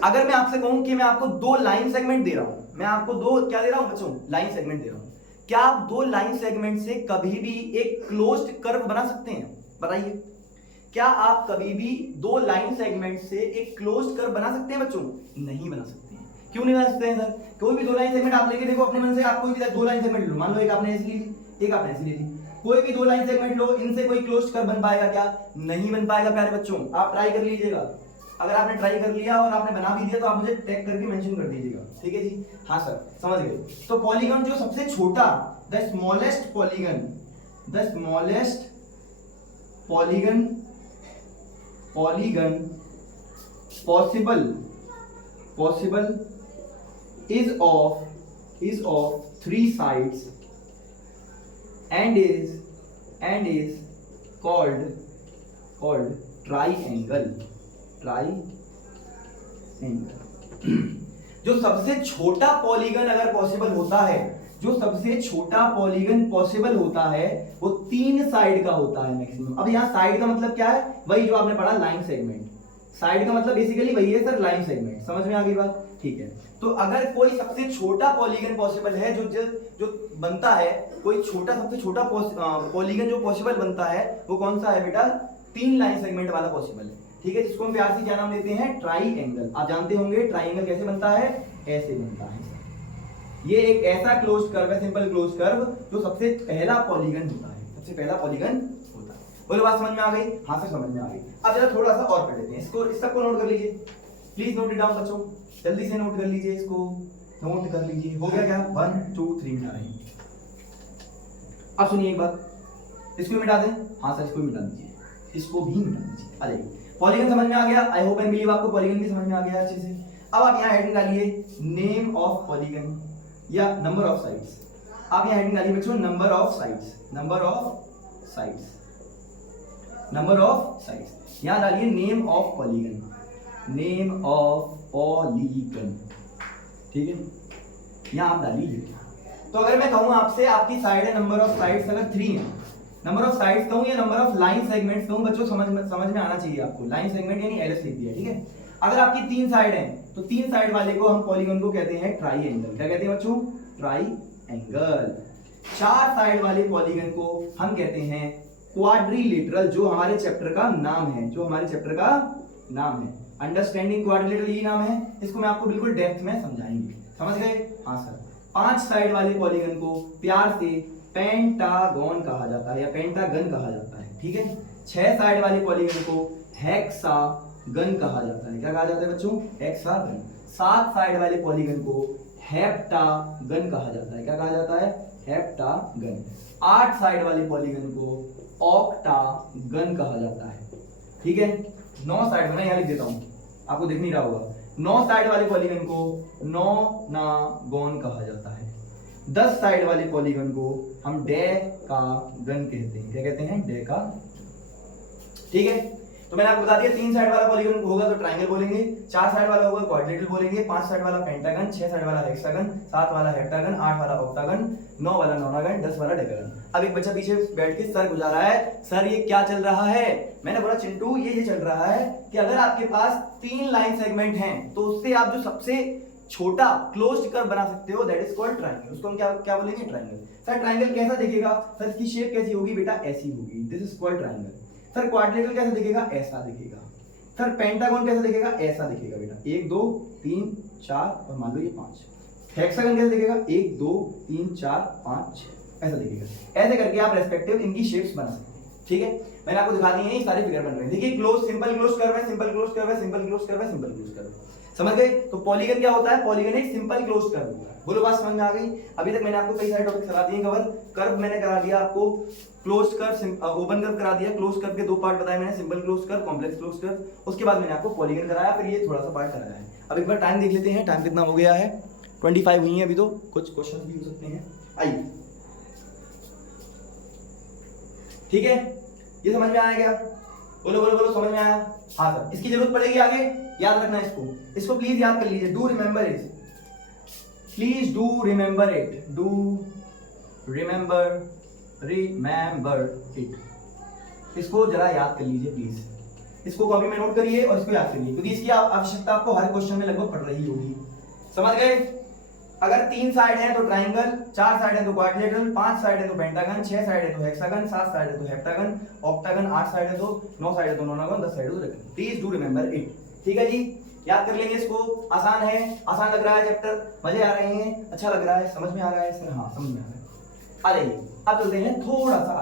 अगर मैं आपसे कहूं कि मैं आपको दो लाइन सेगमेंट दे रहा हूं, मैं आपको दो क्या दे रहा हूं बच्चों? लाइन सेगमेंट दे रहा हूं। क्या आप दो लाइन सेगमेंट से कभी भी एक क्लोज्ड कर्व बना सकते हैं? बताइए, क्या आप कभी भी दो लाइन सेगमेंट से एक क्लोज्ड कर्व बना सकते हैं बच्चों? नहीं बना सकते हैं। क्यों नहीं बना सकते हैं सर? कोई भी दो लाइन सेगमेंट आप लेके देखो अपने मन से, आप कोई भी दो लाइन सेगमेंट लो, मान लो एक आपने ऐसी ली, एक आपने ऐसी ली, कोई भी दो लाइन सेगमेंट लो, इनसे कोई क्लोज्ड कर्व बन पाएगा क्या? नहीं बन पाएगा प्यारे बच्चों। आप ट्राई कर लीजिएगा। अगर आपने ट्राई कर लिया और आपने बना भी दिया तो आप मुझे टैग करके मेंशन कर दीजिएगा, ठीक है जी? हाँ सर, समझ गए। तो पॉलीगन जो सबसे छोटा, the smallest polygon, the smallest polygon, polygon possible is of three sides and is called triangle. जो सबसे छोटा पॉलीगन अगर पॉसिबल होता है, जो सबसे छोटा पॉलीगन पॉसिबल होता है, वो तीन साइड का होता है मैक्सिमम। अब यहाँ साइड का मतलब क्या है? वही जो आपने पढ़ा लाइन सेगमेंट। साइड का मतलब बेसिकली वही है सर, लाइन सेगमेंट। समझ में आ गई बात? ठीक है। तो अगर कोई सबसे छोटा पॉलीगन पॉसिबल है, जो बनता है, कोई छोटा सबसे छोटा पॉलीगन जो पॉसिबल बनता है, वो कौन सा है बेटा? तीन लाइन सेगमेंट वाला पॉसिबल है, ठीक है, जिसको हम प्यार से क्या नाम देते हैं? ट्राइएंगल। आप जानते होंगे ट्राइएंगल कैसे बनता है? ऐसे बनता है। ये एक ऐसा क्लोज्ड कर्व है, सिंपल क्लोज्ड कर्व, जो सबसे पहला पॉलीगन होता है, सबसे पहला पॉलीगन होता है। बोलो बात समझ में आ गई? हाँ सर समझ में आ गई। अब जरा थोड़ा सा और पढ़ लेते हैं इसको, इस सबको नोट कर लीजिए प्लीज, नोट इट डाउन बच्चों, जल्दी से नोट कर लीजिए, इसको नोट कर लीजिए। हो गया क्या? 1 2 3 मिटा रहे हैं। अब सुनिए एक बात, इसको मिटा दें? हाँ सर इसको मिटा दीजिए, इसको भी मिटा दीजिए। आ जाइए, पॉलीगन समझ में आ गया। आई होप एंड बिलीव आपको पॉलीगन भी समझ में आ गया अच्छे से। अब आप यहाँ हेडिंग डालिए नेम ऑफ पॉलीगन या नंबर ऑफ साइड्स। आप यहाँ हेडिंग डालिए बच्चों number of sides, number of sides, number of sides. यहाँ डालिए name of polygon, name of polygon, ठीक है, यहाँ आप डालिए। तो अगर मैं कहूँ आपसे आपकी साइड है, नंबर ऑफ साइड्स अगर 3 है, नंबर ऑफ साइड्स कहूँ या नंबर ऑफ लाइन सेगमेंट्स कहूँ बच्चों, समझ में आना चाहिए आपको। लाइन सेगमेंट यानी एलएस लिख दिया, ठीक है। अगर आपकी 3 साइड हैं तो 3 साइड वाले को हम पॉलीगन को कहते हैं ट्राइएंगल। क्या कहते हैं बच्चों? ट्राइएंगल। 4 साइड वाले पॉलीगन को हम कहते हैं क्वाड्रिलेटरल, जो हमारे चैप्टर का नाम है, जो हमारे चैप्टर का नाम है, अंडरस्टैंडिंग क्वाड्रिलेटरल, ये नाम है। इसको मैं आपको बिल्कुल डेप्थ में समझाएंगे, समझ गए? हाँ सर। 5 साइड वाले पॉलीगन को प्यार से पेंटागन कहा जाता है या पेंटागन कहा जाता है, ठीक है। 6 साइड वाले पॉलीगन को हेक्सागन कहा जाता है। क्या कहा जाता है बच्चों? हेक्सागन। 7 साइड वाले पॉलीगन को हेप्टागन कहा जाता है। क्या कहा जाता है? हेप्टागन। 8 साइड वाले पॉलीगन को ऑक्टागन कहा जाता है, ठीक है। 9 साइड, मैं यहाँ लिख देता हूँ, आपको दिख नहीं रहा होगा। 9 साइड वाले पॉलीगन को नोनागोन कहा जाता है। 10 साइड वाले पॉलीगन को हम डेकागन कहते हैं। क्या कहते हैं? डेकागन, ठीक है। तो मैंने आपको बता दिया 3 साइड वाला पॉलीगन होगा तो ट्रायंगल बोलेंगे, 4 साइड वाला होगा क्वाड्रिलेटरल बोलेंगे, 5 साइड वाला पेंटागन, 6 साइड वाला हेक्सागन, 7 वाला हेप्टागन, 8 वाला ऑक्टागन, 9 वाला नोनागन, 10 वाला डेकागन। अब एक बच्चा पीछे बैठ के सर गुजार रहा है, सर ये क्या चल रहा है? मैंने बोला चिंटू ये चल रहा है कि अगर आपके पास 3 लाइन सेगमेंट हैं तो उससे आप जो सबसे छोटा क्लोज्ड कर्व बना सकते हो, दैट इज कॉल्ड ट्रायंगल। उसको हम क्या बोलेंगे? ट्रायंगल। सर ट्रायंगल कैसा दिखेगा? सर इसकी शेप कैसी होगी बेटा? ऐसी होगी, this is called triangle. Sir quadrilateral कैसा दिखेगा? ऐसा दिखेगा। सर पेंटागन कैसा दिखेगा? ऐसा दिखेगा बेटा, 1 2 3 4 और मान लो ये 5। हेक्सागन कैसा दिखेगा? 1 2 3 4 5 6 ऐसा दिखेगा। ऐसे करके आप रेस्पेक्टिव इनकी शेप्स बना सकते हैं, ठीक है, मैंने आपको दिखा दिए हैं, ये सारे फिगर बन रहे हैं। देखिए क्लोज, सिंपल क्लोज कर्व है, सिंपल क्लोज कर्व है, सिंपल क्लोज कर्व है, सिंपल क्लोज कर्व है, समझ गए? तो पॉलीगन क्या होता है? पॉलीगन एक सिंपल क्लोज कर्व होता है। बोलो बात समझ में आ गई? अभी तक मैंने आपको कई सारे टॉपिक करा दिए कवर। कर्व मैंने करा दिया आपको, क्लोज कर्व, ओपन कर्व करा दिया, क्लोज कर्व के दो पार्ट बताए मैंने, simple close curve, complex close curve. उसके बाद मैंने आपको पॉलीगन कराया, फिर ये थोड़ा सा पार्ट कराया है। अब एक बार टाइम देख लेते हैं, टाइम कितना हो गया है? 25 हुई है अभी, तो कुछ क्वेश्चन भी हो सकते हैं। आइए, ठीक है, ये समझ में आया क्या? बोलो बोलो बोलो, समझ में आया? हाँ सर, इसकी जरूरत पड़ेगी आगे, याद रखना इसको प्लीज याद कर लीजिए। Do remember it, please do remember it, do remember it, इसको जरा याद कर लीजिए प्लीज। इसको कॉपी में नोट करिए और इसको याद करिए, क्योंकि इसकी आवश्यकता आपको हर क्वेश्चन में लगभग पड़ रही होगी। समझ गए? अगर 3 साइड है तो ट्राइंगल, 4 साइड है तो क्वाड्रिलेटरल, 5 साइड है तो पेंटागन, 6 साइड है तो हेक्सागन, 7 साइड है तो हेप्टागन, ऑक्टागन, 8 साइड है तो 9 साइड है तो नोनागन, 10 साइड है तो rectangle. Please do remember it, ठीक है जी, याद कर लेंगे इसको। आसान है, आसान लग रहा है चैप्टर, मजे आ रहे हैं, अच्छा लग रहा है, समझ में आ रहा है सर? हाँ समझ में आ रहा है। आ जाइए, अब चलते हैं थोड़ा सा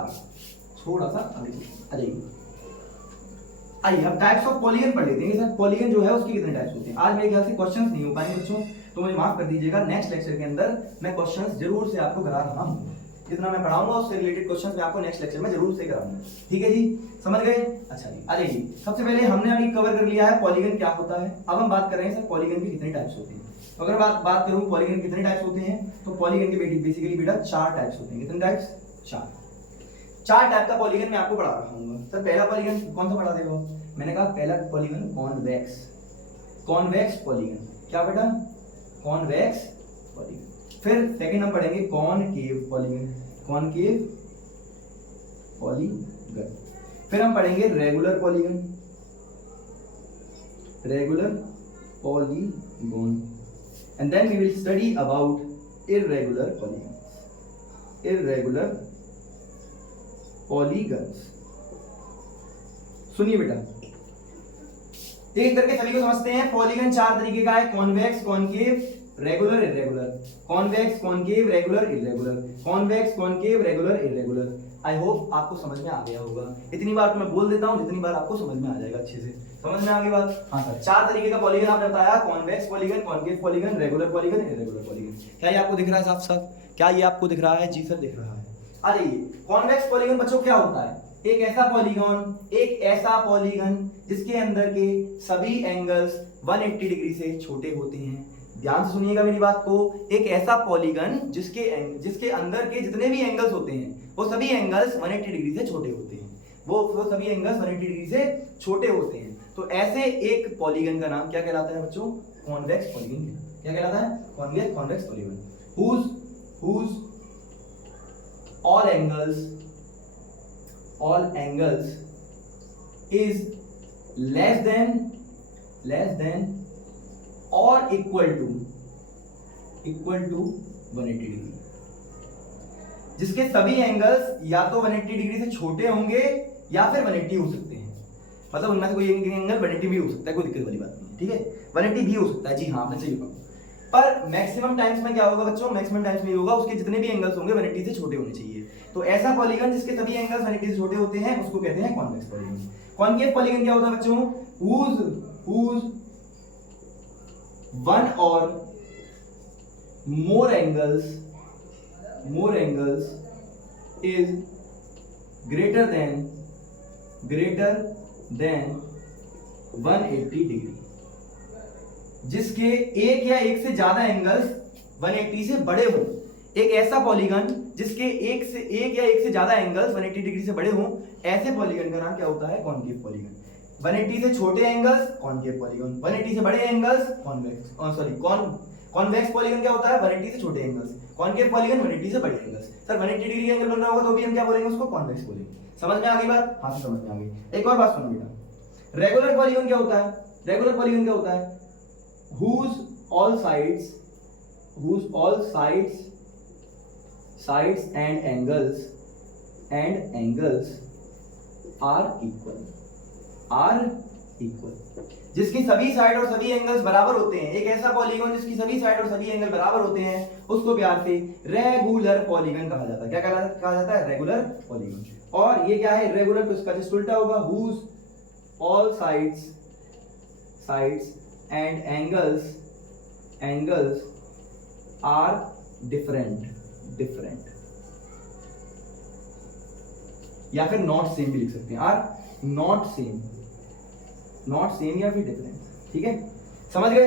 आगे, आ जाइए। आइए अब टाइप्स ऑफ पॉलीगन पढ़ लेते हैं सर। पॉलीगन जो है उसके कितने टाइप्स होते हैं? आज मेरे ख्याल से क्वेश्चंस नहीं हो पाएंगे बच्चों, तो मुझे माफ कर दीजिएगा। नेक्स्ट लेक्चर के अंदर मैं क्वेश्चंस जरूर से आपको करा रहा हूं, जितना मैं पढ़ाऊंगा उससे रिलेटेड क्वेश्चंस मैं आपको नेक्स्ट लेक्चर में जरूर से कराऊंगा, ठीक है जी, समझ गए? अच्छा जी, आ जाइए। सबसे पहले हमने अभी कवर कर लिया है पॉलीगन क्या होता है। अब हम बात कर रहे हैं सर पॉलीगन के कितने टाइप्स होते हैं। अगर बात करूं पॉलीगन के कितने टाइप्स होते हैं, तो पॉलीगन के बेसिकली बेटा 4 टाइप्स होते हैं। कितने टाइप्स? 4 टाइप का पॉलीगन मैं आपको पढ़ा रहा हूं। सर पहला पॉलीगन कौन सा पढ़ा देगा? मैंने कहा पहला पॉलीगन कॉन्वेक्स पॉलीगन। क्या बेटा? Convex polygon. फिर सेकंड हम पढ़ेंगे कॉनकेव पॉलीगन। फिर हम पढ़ेंगे regular polygon and then we will study about irregular polygons. सुनिए बेटा, एक करके सभी को समझते हैं। पॉलीगन 4 तरीके का है, convex, concave, regular, irregular. Convex, concave, regular, irregular. Convex, concave, regular, irregular. I hope आपको समझ में आ गया होगा। इतनी बार तो मैं बोल देता हूं, जितनी बार आपको समझ में आ जाएगा अच्छे से। समझ में आ गई बात? हाँ सर, 4 तरीके का पॉलीगन आपने बताया, convex polygon, concave polygon, regular polygon, irregular polygon. क्या ये आपको दिख रहा है साफ साफ? क्या ये आपको दिख रहा है? जी सर दिख रहा है। आ जाइए, कॉन्वेक्स पॉलीगन बच्चों क्या होता है? एक ऐसा पॉलीगन जिसके अंदर के सभी एंगल्स 180 डिग्री से छोटे होते हैं। ध्यान से सुनिएगा मेरी बात को। एक ऐसा पॉलीगन जिसके अंदर के जितने भी एंगल्स होते हैं वो सभी एंगल्स 180 डिग्री से छोटे होते हैं। वो सभी एंगल्स 180 डिग्री से छोटे होते हैं। तो ऐसे एक पॉलीगन का नाम क्या कहलाता है बच्चों? Convex polygon. क्या कहलाता है? Convex polygon. whose all angles is less than or equal to 180 degree. जिसके सभी एंगल्स या तो 180 डिग्री से छोटे होंगे या फिर 180 हो सकते हैं। मतलब उनमें से कोई एंगल 180 भी हो सकता है, कोई दिक्कत वाली बात नहीं, ठीक है? 180 भी हो सकता है, जी हाँ आपने सही कहा। पर मैक्सिमम टाइम्स में क्या होगा बच्चों? मैक्सिमम टाइम्स में होगा उसके जितने भी एंगल्स होंगे 180 से छोटे होने चाहिए। तो ऐसा पॉलीगन जिसके सभी एंगल्स 180 से छोटे होते हैं उसको कहते हैं कॉन्वेक्स पॉलीगन। कॉनकेव पॉलीगन क्या होता है बच्चों? whose one or more angles is greater than 180 degree. जिसके एक या एक से ज्यादा एंगल्स 180 से बड़े हो। एक ऐसा पॉलीगन जिसके एक या एक से ज्यादा एंगल्स 180 डिग्री से बड़े हो, ऐसे पॉलीगन का नाम क्या होता है? Concave polygon. 180 से छोटे एंगल्स कॉनकेव पॉलीगन, 180 से बड़े एंगल्स कॉन्वेक्स पॉलीगन क्या होता है? 180 से छोटे एंगल्स। कॉनकेव पॉलीगन 180 से बड़े एंगल्स। सर 180 डिग्री एंगल बन रहा होगा तो भी हम क्या बोलेंगे उसको? कॉन्वेक्स बोलेंगे। समझ में आ गई बात? हाँ समझ में आ गई। एक और बात सुनो बेटा, रेगुलर पॉलीगन क्या होता है? रेगुलर पॉलीगन क्या होता है? whose all sides and angles are equal. जिसकी सभी साइड और सभी एंगल्स बराबर होते हैं, एक ऐसा पॉलीगन जिसकी सभी साइड और सभी एंगल बराबर होते हैं, उसको प्यार से रेगुलर पॉलीगन कहा जाता है। क्या कहा जाता है? Regular polygon. और ये क्या है? रेगुलर, तो इसका जस्ट उल्टा होगा, whose all sides and angles are different या फिर नॉट सेम भी लिख सकते हैं, आर नॉट सेम या फिर डिफरेंट। ठीक है, समझ गए?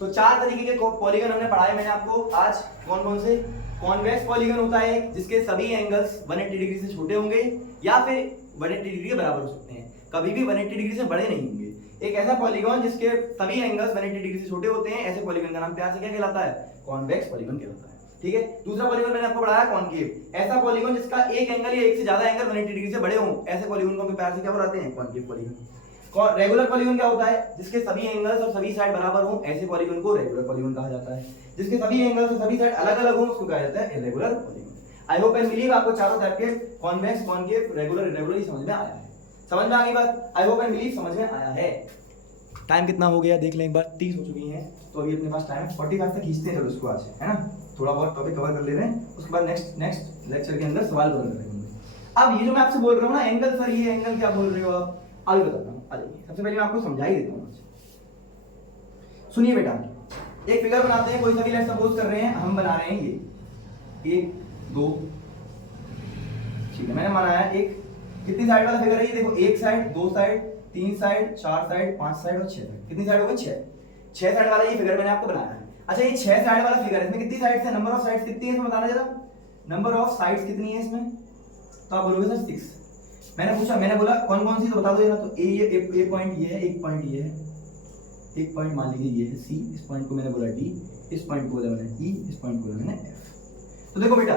तो चार तरीके के पॉलीगन हमने पढ़ाए मैंने आपको आज। कौन कौन से? कॉन्वेक्स पॉलीगन होता है जिसके सभी एंगल्स 180 डिग्री से छोटे होंगे या फिर 180 डिग्री के बराबर हो सकते हैं, कभी भी 180 डिग्री से बड़े नहीं होंगे। एक ऐसा पॉलीगन जिसके सभी एंगल्स 180 डिग्री से छोटे होते हैं, ऐसे पॉलीगन का नाम प्यार से क्या कहलाता है? कॉन्वेक्स पॉलीगन कहलाता है। ठीक है, दूसरा पॉलीगन मैंने आपको पढ़ाया कॉनकेव, ऐसा पॉलीगन जिसका एक एंगल या एक से ज्यादा एंगल 180 डिग्री से बड़े हों, ऐसे पॉलीगन को हम प्यार से क्या बुलाते हैं? Concave polygon. रेगुलर पॉलीगन क्या होता है? जिसके सभी एंगल्स और सभी साइड बराबर हों, ऐसे पॉलीगन को रेगुलर पॉलीगन कहा जाता है। जिसके सभी एंगल्स और सभी साइड अलग अलग हों, उसको कहा जाता है irregular polygon. I hope and believe आपको चारों टाइप के कॉन्वेक्स, कॉनकेव, रेगुलर, इर्रेगुलर समझ में आया है। समझ में आ गई बात? आई होप एंड बिलीव समझ में आया है। टाइम कितना हो गया देख लें एक बार, 30 हो चुकी हैं, तो अभी अपने पास टाइम 45 तक खींचते हैं। चलो इसको आज, है ना, थोड़ा बहुत टॉपिक कवर कर ले रहे हैं, उसके बाद नेक्स्ट लेक्चर के अंदर सवाल कवर करेंगे। अब ये जो मैं आपसे बोल रहा हूँ ना एंगल, सर ये एंगल क्या बोल रहे हो आप, अभी बताता हूँ। आ जाइए, सबसे पहले मैं आपको समझा ही देता हूँ। सुनिए बेटा, एक फिगर बनाते हैं, कोई सा भी, लेट्स सपोज कर रहे हैं, हम बना रहे हैं ये 1 2, ठीक है, मैंने बनाया एक, कितनी साइड वाला फिगर है ये? देखो, एक साइड, दो साइड, तीन साइड, चार साइड, पांच साइड और 6 साइड। कितनी साइड हो गई? 6 साइड वाला ये फिगर मैंने आपको बनाया है। अच्छा, ये 6 साइड वाला फिगर है, इसमें कितनी साइड्स है? नंबर ऑफ साइड्स कितनी है इसमें बताना जरा, नंबर ऑफ साइड्स कितनी है इसमें? तो आप बोलोगे सर 6। मैंने बोला कौन कौन सी, तो बता दो जरा। तो ए पॉइंट ये है, एक पॉइंट ये है, एक पॉइंट मान लीजिए ये है सी, इस पॉइंट को मैंने बोला डी, इस पॉइंट को बोला मैंने ई, इस पॉइंट को बोला मैंने एफ। तो देखो बेटा,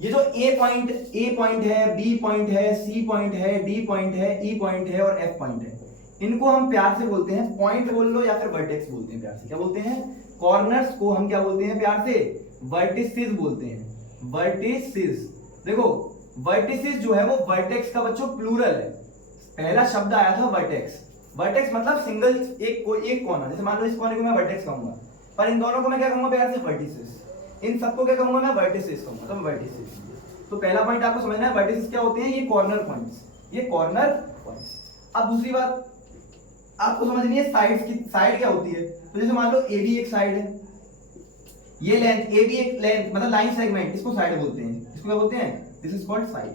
ये जो ए पॉइंट है, बी पॉइंट है, सी पॉइंट है, डी पॉइंट है, ई पॉइंट है और एफ पॉइंट है, इनको हम प्यार से बोलते हैं, पॉइंट बोल लो या फिर वर्टेक्स बोलते हैं प्यार से। क्या बोलते हैं? कॉर्नर्स को हम क्या बोलते हैं प्यार से? वर्टिसेस बोलते हैं, वर्टिसेस। देखो, वर्टिसेस जो है वो वर्टेक्स का बच्चों प्लूरल है। पहला शब्द आया था वर्टेक्स। वर्टेक्स मतलब सिंगल, एक कोना, जैसे मान लो इस कोने को मैं वर्टेक्स कहूंगा, पर इन दोनों को मैं क्या कहूंगा प्यार से? वर्टिसेस। इन सबको क्या कहूंगा मैं? वर्टिसेस कहूंगा। तो वर्टिसेस, तो पहला पॉइंट आपको समझना है, वर्टिसेस क्या होते हैं? ये कॉर्नर पॉइंट्स, ये कॉर्नर पॉइंट्स। अब दूसरी बात आपको समझनी है, साइड्स की, साइड क्या होती है? तो जैसे मान लो ए बी एक साइड है, ये लेंथ, ए बी एक लेंथ मतलब लाइन सेगमेंट, इसको साइड बोलते हैं। इसको क्या बोलते हैं? This is called side.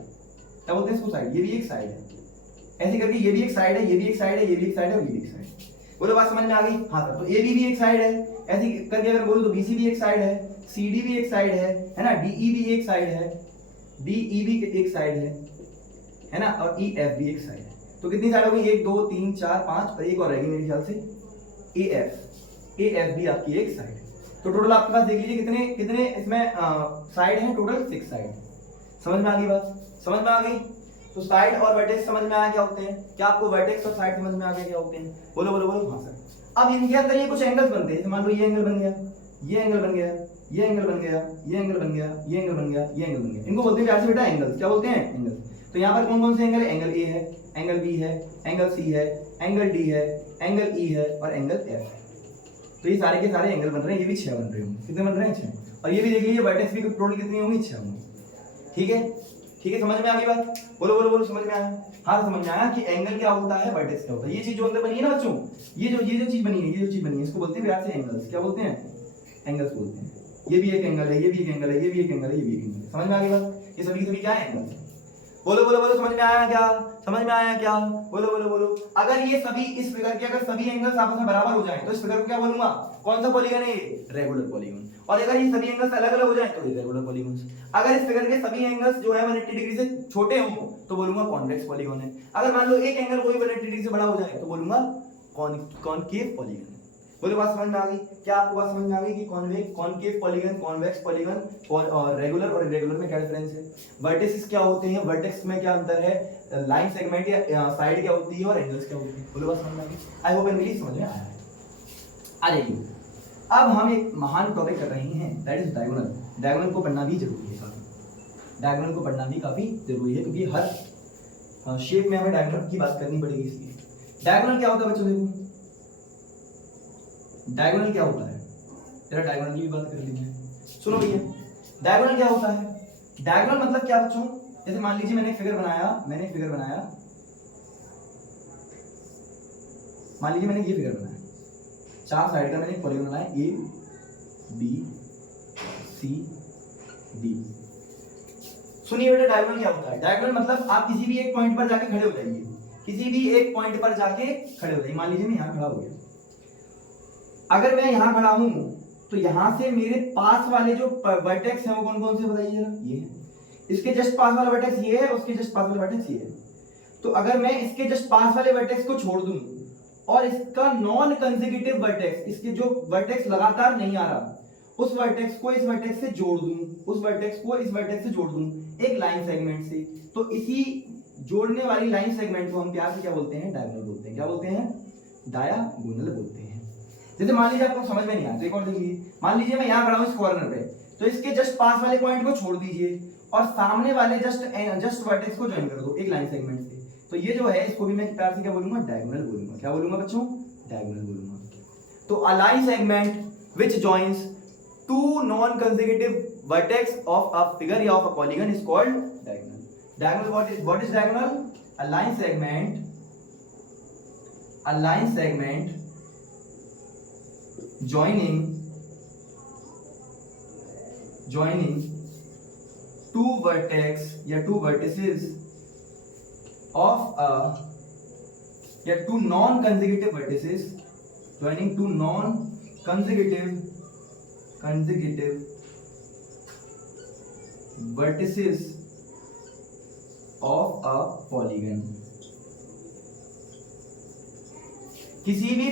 क्या बोलते हैं इसको? साइड। ये भी एक साइड है, ऐसे करके ये भी एक साइड है, ये भी एक साइड है, ये भी एक साइड है और ये भी एक साइड है। बोलो बात समझ में आ गई? हाँ सर, तो ए बी भी एक साइड है, ऐसे करके अगर बोलो तो बी सी भी एक साइड है, सी डी भी एक साइड है ना, डी ई भी एक साइड है, डी ई भी एक साइड है ना, और ई एफ भी एक साइड है। तो कितनी साइड हो गई? 1 2 3 4 5 और एक और रहेगी मेरे ख्याल से ए एफ भी आपकी एक साइड है। तो टोटल आपके पास देख लीजिए कितने कितने इसमें साइड हैं, टोटल 6 साइड। समझ में आ गई बात? समझ में आ गई? तो साइड और वर्टेक्स समझ में आया क्या होते हैं? क्या आपको वर्टेक्स और साइड समझ में आ गया क्या होते हैं? बोलो बोलो बोलो। हाँ सर। अब इनके अंदर ये कुछ एंगल्स बनते हैं, मान लो ये एंगल बन गया, ये एंगल बन गया, ये एंगल बन गया, ये एंगल बन गया, ये एंगल बन गया, ये एंगल बन गया। इनको बोलते हैं प्यार से बेटा एंगल्स। क्या बोलते हैं? एंगल्स। तो यहाँ पर कौन कौन से एंगल है? एंगल ए है, एंगल बी है, एंगल सी है, एंगल डी है, एंगल ई है और एंगल एफ है। तो ये सारे के सारे एंगल बन रहे हैं, ये भी 6 बन रहे होंगे। कितने बन रहे हैं? 6। और ये भी देख लीजिए वर्टेक्स भी टोटल कितनी होंगी? 6 होंगी। ठीक है, ठीक है, समझ में आ गई बात? बोलो बोलो बोलो, समझ में आया? हाँ, समझ में आया कि एंगल क्या होता है, वर्टेक्स क्या होता है। ये चीज जो अंदर बनी है ना बच्चों, ये जो चीज बनी है, ये जो चीज बनी है, इसको बोलते हैं प्यार से एंगल्स। क्या बोलते हैं? एंगल्स बोलते हैं। ये भी एक एंगल है, ये भी एक एंगल है, ये भी एक एंगल है, ये भी एक एंगल है। समझ में आ गई बात? ये सभी के सभी क्या है? एंगल्स। बोलो बोलो बोलो, समझ में आया क्या? समझ में आया क्या? बोलो बोलो बोलो। अगर ये सभी, इस फिगर के अगर सभी एंगल्स आपस में बराबर हो जाएं तो इस फिगर को क्या बोलूंगा? कौन सा पॉलीगन है ये? Regular polygon. और अगर ये सभी एंगल्स अलग अलग हो जाएं तो इरेगुलर पॉलीगॉन्स। अगर इस फिगर के सभी एंगल्स जो है 180 डिग्री से छोटे हों तो बोलूंगा कॉन्वेक्स पॉलीगॉन है। अगर मान लो एक एंगल कोई 180 डिग्री से बड़ा हो जाए तो बोलूंगा कॉनकेव पॉलीगन। बोले बात समझ में आ गई? क्या आपको बात समझ में आ गई कि कॉनकेव पॉलीगन, कॉन्वेक्स पॉलीगन और रेगुलर और इरेगुलर में क्या डिफरेंस है? वर्टिसेस क्या होते हैं, वर्टेक्स में क्या अंतर है, लाइन सेगमेंट या साइड क्या होती है और एंगल्स क्या होती है? बोले बात समझ में आ गई? आई होप मेरी समझ में आया है। आ जाइए, अब हम एक महान टॉपिक कर रहे हैं, दैट इज डायगोनल। डायगोनल को पढ़ना भी जरूरी है काफी, डायगोनल को पढ़ना भी काफी जरूरी है क्योंकि हर शेप में हमें डायगोनल की बात करनी पड़ेगी इसलिए। डायगोनल क्या होता है बच्चों? देखो डायगोनल क्या होता है, तेरा डायगोनल की भी बात कर लीजिए। सुनो भैया, डायगोनल क्या होता है? डायगोनल मतलब क्या बच्चों? जैसे मान लीजिए मैंने एक फिगर बनाया, मान लीजिए मैंने ये फिगर बनाया, 4 साइड का मैंने एक पॉलीगॉन बनाया, ए बी सी डी। सुनिए बेटा, डायगोनल क्या होता है? डायगोनल मतलब आप किसी भी एक पॉइंट पर जाके खड़े हो जाइए, किसी भी एक पॉइंट पर जाके खड़े हो जाइए। मान लीजिए मैं यहां खड़ा हो गया, अगर मैं यहां खड़ा हूं तो यहां से मेरे पास वाले जो वर्टेक्स हैं वो कौन कौन से बताइए जरा। ये है, इसके जस्ट पास वाला वर्टेक्स ये है, उसके जस्ट पास वाला वर्टेक्स ये है। तो अगर मैं इसके जस्ट पास वाले वर्टेक्स को छोड़ दूं और इसका नॉन कंसेक्यूटिव वर्टेक्स, इसके जो वर्टेक्स लगातार नहीं आ रहा, उस वर्टेक्स को इस वर्टेक्स से जोड़ दूं, उस वर्टेक्स को इस वर्टेक्स से जोड़ दूं एक लाइन सेगमेंट से, तो इसी जोड़ने वाली लाइन सेगमेंट को हम प्यार से क्या बोलते हैं? डायगोनल बोलते हैं। क्या बोलते हैं? डायगोनल बोलते हैं। जैसे मान लीजिए आपको समझ में नहीं आया तो एक और देख लीजिए, मान लीजिए मैं यहां खड़ा हूं इस कॉर्नर पे, तो इसके जस्ट पास वाले पॉइंट को छोड़ दीजिए और सामने वाले जस्ट वर्टेक्स को ज्वाइन कर दो एक लाइन सेगमेंट से, तो ये जो है इसको भी मैं प्यार से क्या बोलूंगा? डायगोनल बोलूंगा। क्या बोलूंगा बच्चों? डायगोनल बोलूंगा। तो a line segment which joins two non consecutive vertex of a figure या of a polygon is called diagonal. Diagonal what is diagonal? A line segment joining two vertices of a two non-consecutive vertices, joining two non-consecutive vertices of a polygon। किसी भी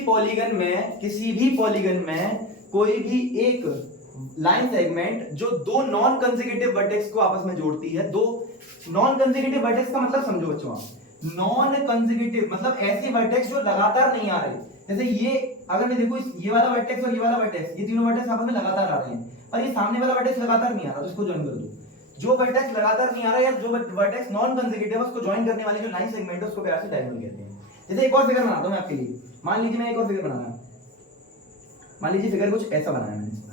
polygon में कोई भी एक line segment जो दो non consecutive vertex को आपस में जोड़ती है। दो नॉन कंसेक्यूटिव वर्टेक्स का मतलब समझो बच्चों आप, नॉन कंसेक्यूटिव मतलब ऐसे वर्टेक्स जो लगातार नहीं आ रहे। जैसे ये अगर मैं देखो ये वाला वर्टेक्स और ये वाला वर्टेक्स, ये तीनों वर्टेक्स आपस में लगातार आ रहे हैं, और ये सामने वाला वर्टेक्स लगातार नहीं आ रहा, तो इसको ज्वाइन कर दो। जो वर्टेक्स लगातार नहीं आ रहा है या जो वर्टेक्स नॉन कंसेक्यूटिव है उसको ज्वाइन करने वाली जो लाइन सेगमेंट है उसको प्यार से डायगोनल कहते हैं। जैसे एक और फिगर बनाता हूं मैं आपके लिए, मान लीजिए मैं एक और फिगर बनाना, मान लीजिए फिगर कुछ ऐसा बनाया मैंने।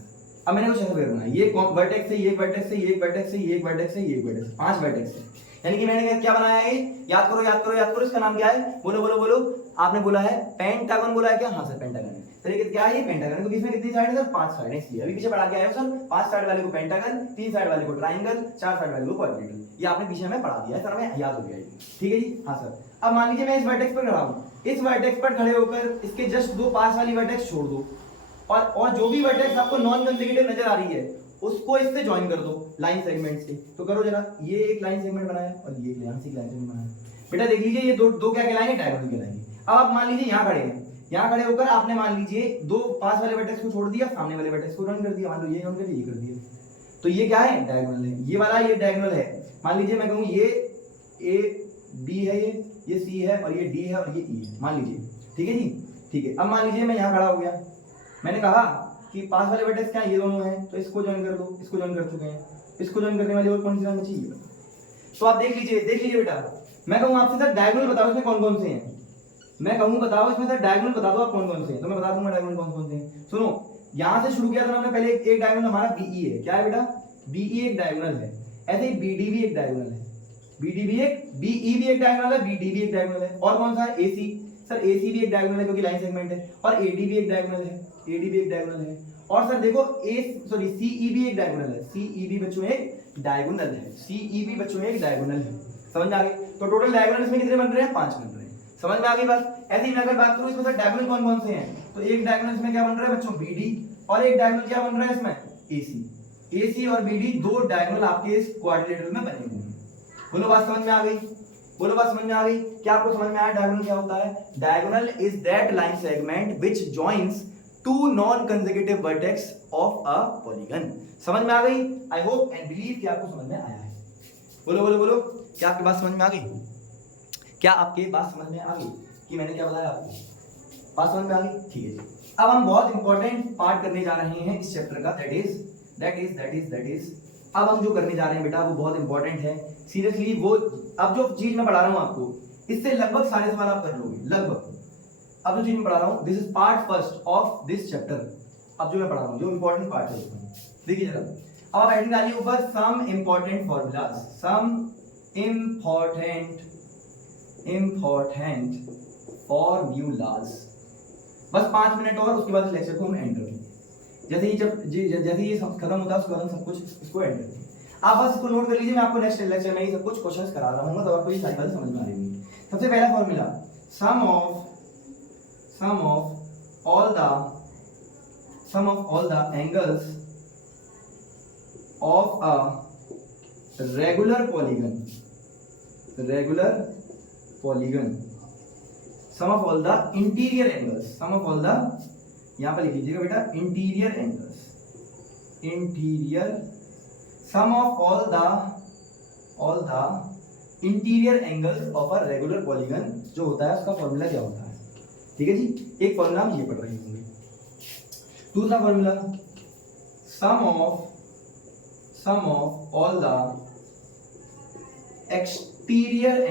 अब मैंने कुछ ऐसा फिगर बनाया, ये वर्टेक्स से, ये वर्टेक्स से, ये वर्टेक्स से, ये वर्टेक्स से, ये वर्टेक्स, 5 वर्टेक्स है। यानी कि मैंने क्या बनाया है? याद करो, इसका नाम क्या है? बोलो। आपने बोला है पेंटागन, बोला है क्या? हाँ सर पेंटागन है। सर क्या है ये? पेंटागन। क्योंकि इसमें कितनी साइड है सर? 5 साइड है, इसलिए अभी पीछे पढ़ा के आए हो सर। 5 साइड वाले को पेंटागन, 3 साइड वाले को ट्राइंगल, 4 साइड वाले को क्वाड्रिलेटरल। ये आपने पीछे में पढ़ा दिया है सर, हमें याद हो गया। ठीक है जी, हाँ सर। अब मान लीजिए मैं इस वर्टेक्स पर खड़ा हूँ, इस वर्टेक्स पर खड़े होकर इसके जस्ट 2 पास वाली वर्टेक्स छोड़ दो, और जो भी वर्टेक्स आपको नॉन कंसेक्यूटिव नजर आ रही है उसको इससे ज्वाइन कर दो लाइन सेगमेंट से। तो करो जरा, ये एक लाइन सेगमेंट बनाया और ये यहां से एक लाइन सेगमेंट बनाया। बेटा देख लीजिए ये दो क्या कहलाएंगे? डायगोनल कहलाएंगे। अब आप मान लीजिए यहां खड़े हैं, यहां खड़े होकर आपने मान लीजिए 2 पास वाले वर्टेक्स को छोड़ दिया, सामने वाले वर्टेक्स को ज्वाइन कर दिया। मान लो ये ज्वाइन कर दिया, ये कर दिया, तो ये क्या है? डायगोनल है। ये वाला ये डायगोनल है। मान लीजिए मैं कहूं ये ए बी है, ये सी है, और ये डी है, और ये ई है, मान लीजिए। ठीक है जी, ठीक है। अब मान लीजिए मैं यहां खड़ा हो गया, मैंने कहा कि पास वाले वर्टेक्स क्या है? ये दोनों हैं, तो इसको ज्वाइन कर दो, इसको ज्वाइन कर चुके हैं, इसको ज्वाइन करने वाली और कौन सी लाइन बची है? तो आप देख लीजिए बेटा, मैं कहूं आपसे सर डायगोनल बताओ इसमें कौन कौन से हैं। मैं कहूं बताओ इसमें सर डायगोनल बता दो आप कौन कौन से हैं, तो मैं बता दूंगा डायगोनल कौन कौन से हैं। सुनो, यहां से शुरू किया था हमने पहले, एक डायगोनल हमारा बीई है। क्या है बेटा? बीई एक डायगोनल है। ऐसे ही बीडी भी एक डायगोनल है, बीडी भी एक, बीई भी एक डायगोनल है, बीडी भी एक डायगोनल है। और कौन सा है? एसी। सर एसी भी एक डायगोनल है क्योंकि लाइन सेगमेंट है। और एडी भी एक डायगोनल है, एडी भी एक डायगोनल है। और सर देखो सीई भी एक डायगोनल है, सीई भी बच्चों एक डायगोनल है, सीई भी बच्चों एक डायगोनल है। समझ में आ गई? तो टोटल डायगोनल इसमें कितने बन रहे हैं? 5 बन रहे हैं। समझ में आ गई बात? ऐसे ही मैं अगर बात करूं इसमें सर डायगोनल कौन कौन से हैं, तो एक डायगोनल इसमें क्या बन रहा है बच्चों? बीडी, और एक डायगोनल क्या बन रहा है इसमें? एसी। एसी और बीडी 2 डायगोनल आपके इस क्वाड्रिलेटरल में बने हुए हैं। बोलो बात समझ में आ गई? बोलो बात समझ में आ गई? क्या आपको समझ में आया डायगोनल क्या होता है? Diagonal is that line segment which joins two non consecutive vertex of a polygon. समझ में आ गई? आई होप एंड बिलीव कि आपको समझ में आया है। बोलो, क्या आपकी बात समझ में आ गई? क्या आपकी बात समझ में आ गई कि मैंने क्या बताया आपको? बात समझ में आ गई? ठीक है जी। अब हम बहुत इंपॉर्टेंट पार्ट करने जा रहे हैं इस चैप्टर का, दैट इज अब हम जो करने जा रहे हैं बेटा वो बहुत इंपॉर्टेंट है। सीरियसली वो अब जो चीज मैं पढ़ा रहा हूं आपको, इससे लगभग सारे सवाल आप कर लोगे, लगभग अब जो चीज मैं पढ़ा रहा हूँ, this is part first of this chapter. अब जो मैं पढ़ा रहा हूँ, जो इंपॉर्टेंट पार्ट है उसमें देखिए जरा। अब आप हेडिंग डालिए ऊपर, some important formulas, some important formulas. बस 5 मिनट और, उसके बाद इस लेक्चर को हम एंड कर देंगे। जैसे ही जैसे ये सब खत्म होता है उसके बाद हम सब कुछ इसको एंड कर देंगे। आप बस इसको नोट कर लीजिए, मैं आपको नेक्स्ट लेक्चर में ये सब कुछ क्वेश्चंस करा रहा हूँ, तो आपको ये सारी बातें समझ में आ रही होंगी। सबसे पहला formula, sum of all the angles of a regular polygon, sum of all the interior angles, sum of all the, यहां पर लिख लीजिएगा बेटा, interior angles, sum of all the interior angles of a regular polygon जो होता है उसका formula क्या होता है। ठीक है जी, एक फॉर्मूला हम ये पढ़ रहे होंगे। दूसरा formula, sum of all the exterior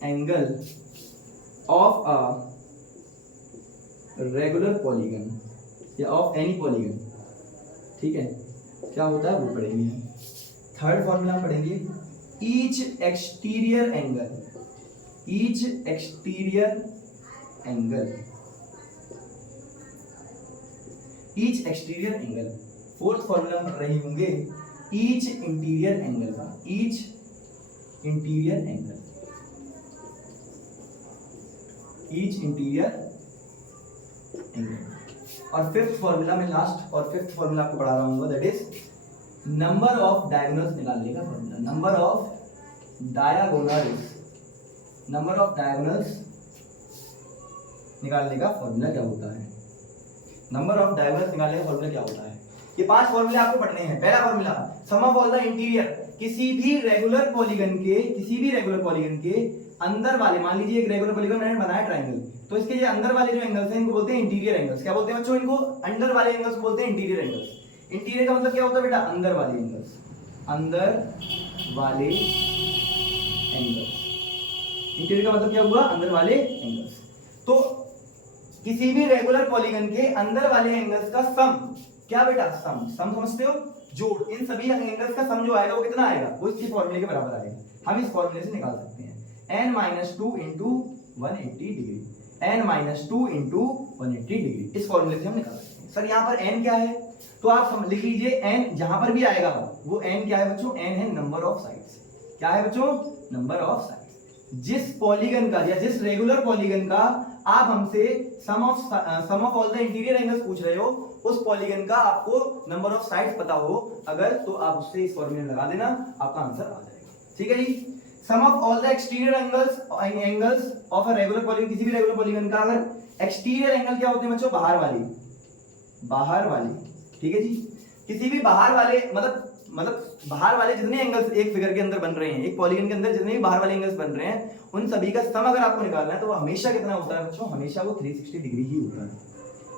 angle of a regular polygon या ऑफ एनी पॉलीगन। ठीक है, क्या होता है वो पढ़ेंगे। थर्ड फॉर्मूला हम पढ़ेंगे, each exterior angle. Fourth formula हम पढ़ रहे होंगे, ईच इंटीरियर एंगल का, ईच इंटीरियर एंगल। और फिफ्थ फॉर्मूला में, लास्ट और फिफ्थ फॉर्मूला आपको पढ़ा रहा हूँ, that is number of diagonals निकालने का फॉर्मूला। नंबर ऑफ डायगोनल्स निकालने का फॉर्मूला क्या होता है। नंबर ऑफ डायगोनल्स निकालने का फॉर्मूला क्या होता है। ये 5 फॉर्मूले आपको पढ़ने हैं। पहला formula, sum of all the interior, किसी भी रेगुलर पॉलीगन के अंदर वाले, मान लीजिए एक रेगुलर पॉलीगन मैंने बनाया ट्रायंगल, तो इसके जो अंदर वाले जो एंगल्स हैं इनको बोलते हैं इंटीरियर एंगल्स। क्या बोलते हैं बच्चों, इनको अंदर वाले एंगल्स को बोलते हैं इंटीरियर एंगल्स। इंटीरियर का मतलब क्या होता है बेटा, अंदर वाले एंगल्स। इंटीरियर का मतलब क्या हुआ, अंदर वाले एंगल्स। तो किसी भी रेगुलर पॉलीगन के अंदर वाले एंगल्स का सम, क्या बेटा, सम समझते हो, जोड़, इन सभी एंगल्स का सम जो आएगा वो कितना आएगा, वो इसके फॉर्मूले के बराबर आएगा। हम इस फॉर्मूले से निकाल सकते हैं, n - 2 × 180 डिग्री, n - 2 × 180 डिग्री। इस फॉर्मूले से हम निकाल सकते हैं। सर यहाँ पर n क्या है, तो आप लिख लीजिए n, जहां पर भी आएगा वो n क्या है बच्चों, n है नंबर ऑफ साइड्स। क्या है बच्चों, नंबर ऑफ साइड्स। जिस पॉलीगन का या जिस रेगुलर पॉलीगन का आप हमसे sum of all the interior angles पूछ रहे हो, उस पॉलीगन का आपको नंबर ऑफ साइड्स पता हो अगर, तो आप उससे इस फॉर्मूले में लगा देना, आपका आंसर आ जाएगा। ठीक है जी। Sum of all the exterior angles of a regular polygon, किसी भी रेगुलर पॉलीगन का अगर एक्सटीरियर एंगल क्या होते हैं बच्चों, बाहर वाली। ठीक है जी। किसी भी बाहर वाले मतलब बाहर वाले जितने एंगल्स एक फिगर के अंदर बन रहे हैं, एक पॉलीगन के अंदर जितने भी बाहर वाले एंगल्स बन रहे हैं, उन सभी का सम अगर आपको निकालना है तो वो हमेशा कितना होता है बच्चों, हमेशा वो 360 डिग्री ही होता है।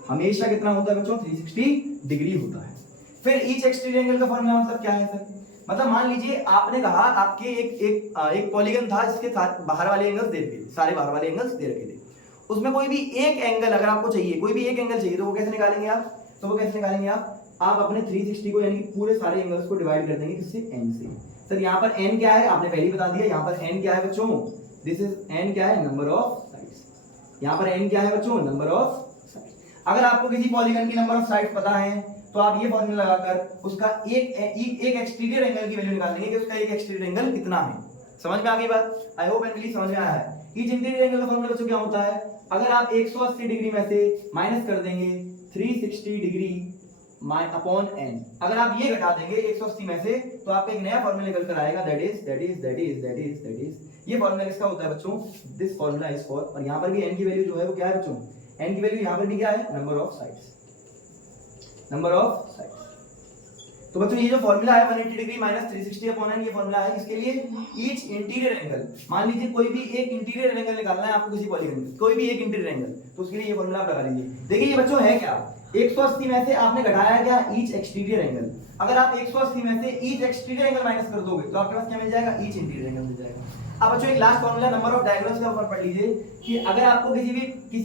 हमेशा कितना होता है बच्चों, 360 डिग्री होता है। फिर ईच एक्सटीरियर एंगल का फॉर्मूला मतलब क्या है सर, मतलब मान लीजिए आपने कहा आपके एक पॉलीगन था जिसके साथ बाहर वाले एंगल्स दे रखे थे, सारे बाहर वाले एंगल्स दे रखे थे, उसमें कोई भी एक एंगल अगर आपको चाहिए, कोई भी एक एंगल चाहिए, तो वो कैसे निकालेंगे आप, आप अपने 360 को यानी पूरे सारे एंगल्स को डिवाइड कर देंगे किससे, n से। सर यहाँ पर n क्या है, आपने पहले ही बता दिया, यहाँ पर n क्या है बच्चों, दिस इज n क्या है, नंबर ऑफ साइड्स। यहाँ पर n क्या है बच्चों, नंबर ऑफ साइड्स। अगर आपको किसी पॉलीगन की नंबर ऑफ साइड्स पता है तो आप ये फॉर्मूला लगाकर उसका एक एक्सटीरियर एंगल की वैल्यू निकाल लेंगे कि उसका एक एक्सटीरियर एंगल कितना है। समझ में आ गई बात, आई होप एंड बिलीव समझ में आया है। ईच इंटीरियर एंगल का फॉर्मूला बच्चों क्या होता है, अगर आप 180 डिग्री में से माइनस कर देंगे 360 डिग्री अपॉन n, अगर आप ये घटा देंगे 180 में से तो आपका एक नया फॉर्मूला निकल कर आएगा, दैट इज ये फॉर्मूला किसका होता है बच्चों, दिस फॉर्मूला इज फॉर, और यहाँ पर भी n की वैल्यू जो है वो क्या है बच्चों, n की वैल्यू यहाँ पर भी क्या है, नंबर ऑफ साइड्स। तो बच्चों ये जो फॉर्मूला है 180 डिग्री माइनस 360 अपॉन n, ये फॉर्मूला है किसके लिए, ईच इंटीरियर एंगल। मान लीजिए कोई भी एक इंटीरियर एंगल निकालना है आपको किसी पॉलीगन में, कोई भी एक इंटीरियर एंगल, तो उसके लिए ये फॉर्मूला आप लगा लीजिए। देखिए ये बच्चों है क्या, 180 में से आपने घटाया क्या, ईच एक्सटीरियर एंगल। अगर आप 180 में से ईच एक्सटीरियर एंगल माइनस कर दोगे तो आपके पास क्या मिल जाएगा, ईच इंटीरियर एंगल मिल जाएगा। अब बच्चों एक last formula number of diagonals का ऊपर पढ़ लीजिए कि अगर आपको किसी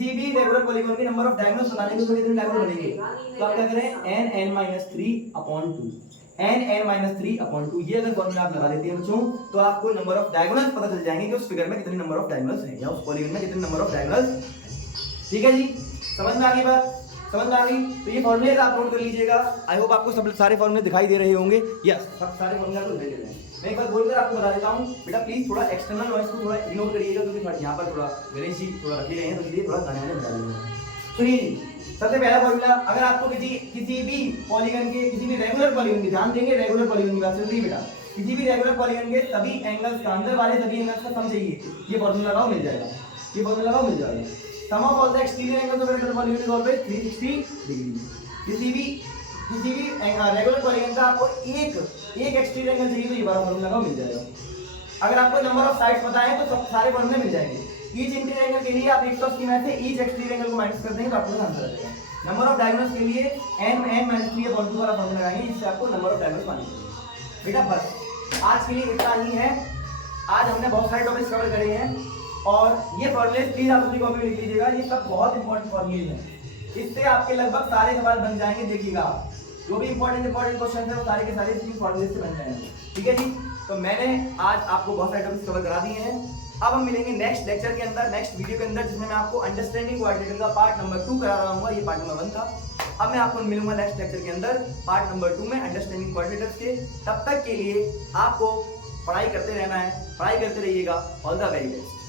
भी रेगुलर पॉलीगॉन के नंबर ऑफ डायगोनल्स बताने के तो कितने डायगोनल बनेंगे, तो आप क्या करें n(n-3/2) n(n-3/2) ये अगर फॉर्मूला आप लगा देते हैं बच्चों तो आपको नंबर ऑफ डायगोनल्स पता चल जाएंगे कि उस फिगर में कितने नंबर ऑफ डायगोनल्स हैं या उस पॉलीगॉन में कितने नंबर ऑफ डायगोनल्स हैं। ठीक है जी, समझ में आ गई बात, समझ में आ गई। तो ये फॉर्मूले आप नोट कर लीजिएगा। आई होप आपको सब सारे फॉर्मूले दिखाई दे रहे होंगे। यस, सब सारे फॉर्मूले आपको दिखाई दे रहे हैं। मैं एक बार बोलकर आपको बता देता हूं, बेटा प्लीज थोड़ा एक्सटर्नल नॉइस को थोड़ा इग्नोर करिएगा क्योंकि यहाँ पर थोड़ा गणेश जी थोड़ा रखे गए हैं तो इसलिए थोड़ा गाने में बता दूंगा। सुनिए, सबसे पहला फॉर्मूला, अगर आपको किसी भी पॉलीगन के, किसी भी रेगुलर पॉलीगन की, ध्यान देंगे रेगुलर पॉलीगन की बात चल रही है बेटा, किसी भी रेगुलर पॉलीगन के सभी एंगल्स का, अंदर वाले सभी एंगल्स का सम चाहिए, ये फॉर्मूला लगाओ मिल जाएगा, ये फॉर्मूला लगाओ मिल जाएगा। Sum of all the exterior angles of regular polygon is always 360 degree. किसी भी रेगुलर पॉलीगन का आपको एक एक्सटीरियर एंगल चाहिए तो ये वाला फॉर्मूला लगाओ मिल जाएगा। अगर आपको नंबर ऑफ साइड्स पता है तो सब सारे फॉर्मूले मिल जाएंगे। ईच इंटीरियर एंगल के लिए आप 180 में से ईच एक्सटीरियर एंगल को माइनस कर देंगे तो आपको आंसर आ जाएगा। नंबर ऑफ डायगोनल्स के लिए n(n-3/2) वाला फॉर्मूला लगाएंगे जिससे आपको नंबर ऑफ डायगोनल्स मालूम पड़ेगा। बेटा बस आज के लिए इतना ही है। आज हमने बहुत सारे टॉपिक्स कवर करे हैं और ये फॉर्मूले प्लीज आप अपनी कॉपी में लिख लीजिएगा, ये सब बहुत इंपॉर्टेंट फॉर्मूले हैं। इससे आपके लगभग सारे सवाल बन जाएंगे, देखिएगा जो भी इंपॉर्टेंट क्वेश्चन है वो सारे के सारे इस फॉर्मूले से बन जाएंगे। ठीक है जी, तो मैंने आज आपको बहुत सारे टॉपिक्स कवर करा दिए हैं। अब हम मिलेंगे नेक्स्ट लेक्चर के अंदर, नेक्स्ट वीडियो के अंदर, जिसमें मैं आपको अंडरस्टैंडिंग क्वाड्रेटिक का पार्ट नंबर 2 करा रहा हूँ। ये पार्ट नंबर 1 था। अब मैं आपको मिलूंगा नेक्स्ट लेक्चर के अंदर पार्ट नंबर 2 में अंडरस्टैंडिंग क्वाड्रेटिक्स के। तब तक के लिए आपको पढ़ाई करते रहना है, पढ़ाई करते रहिएगा। All the very best.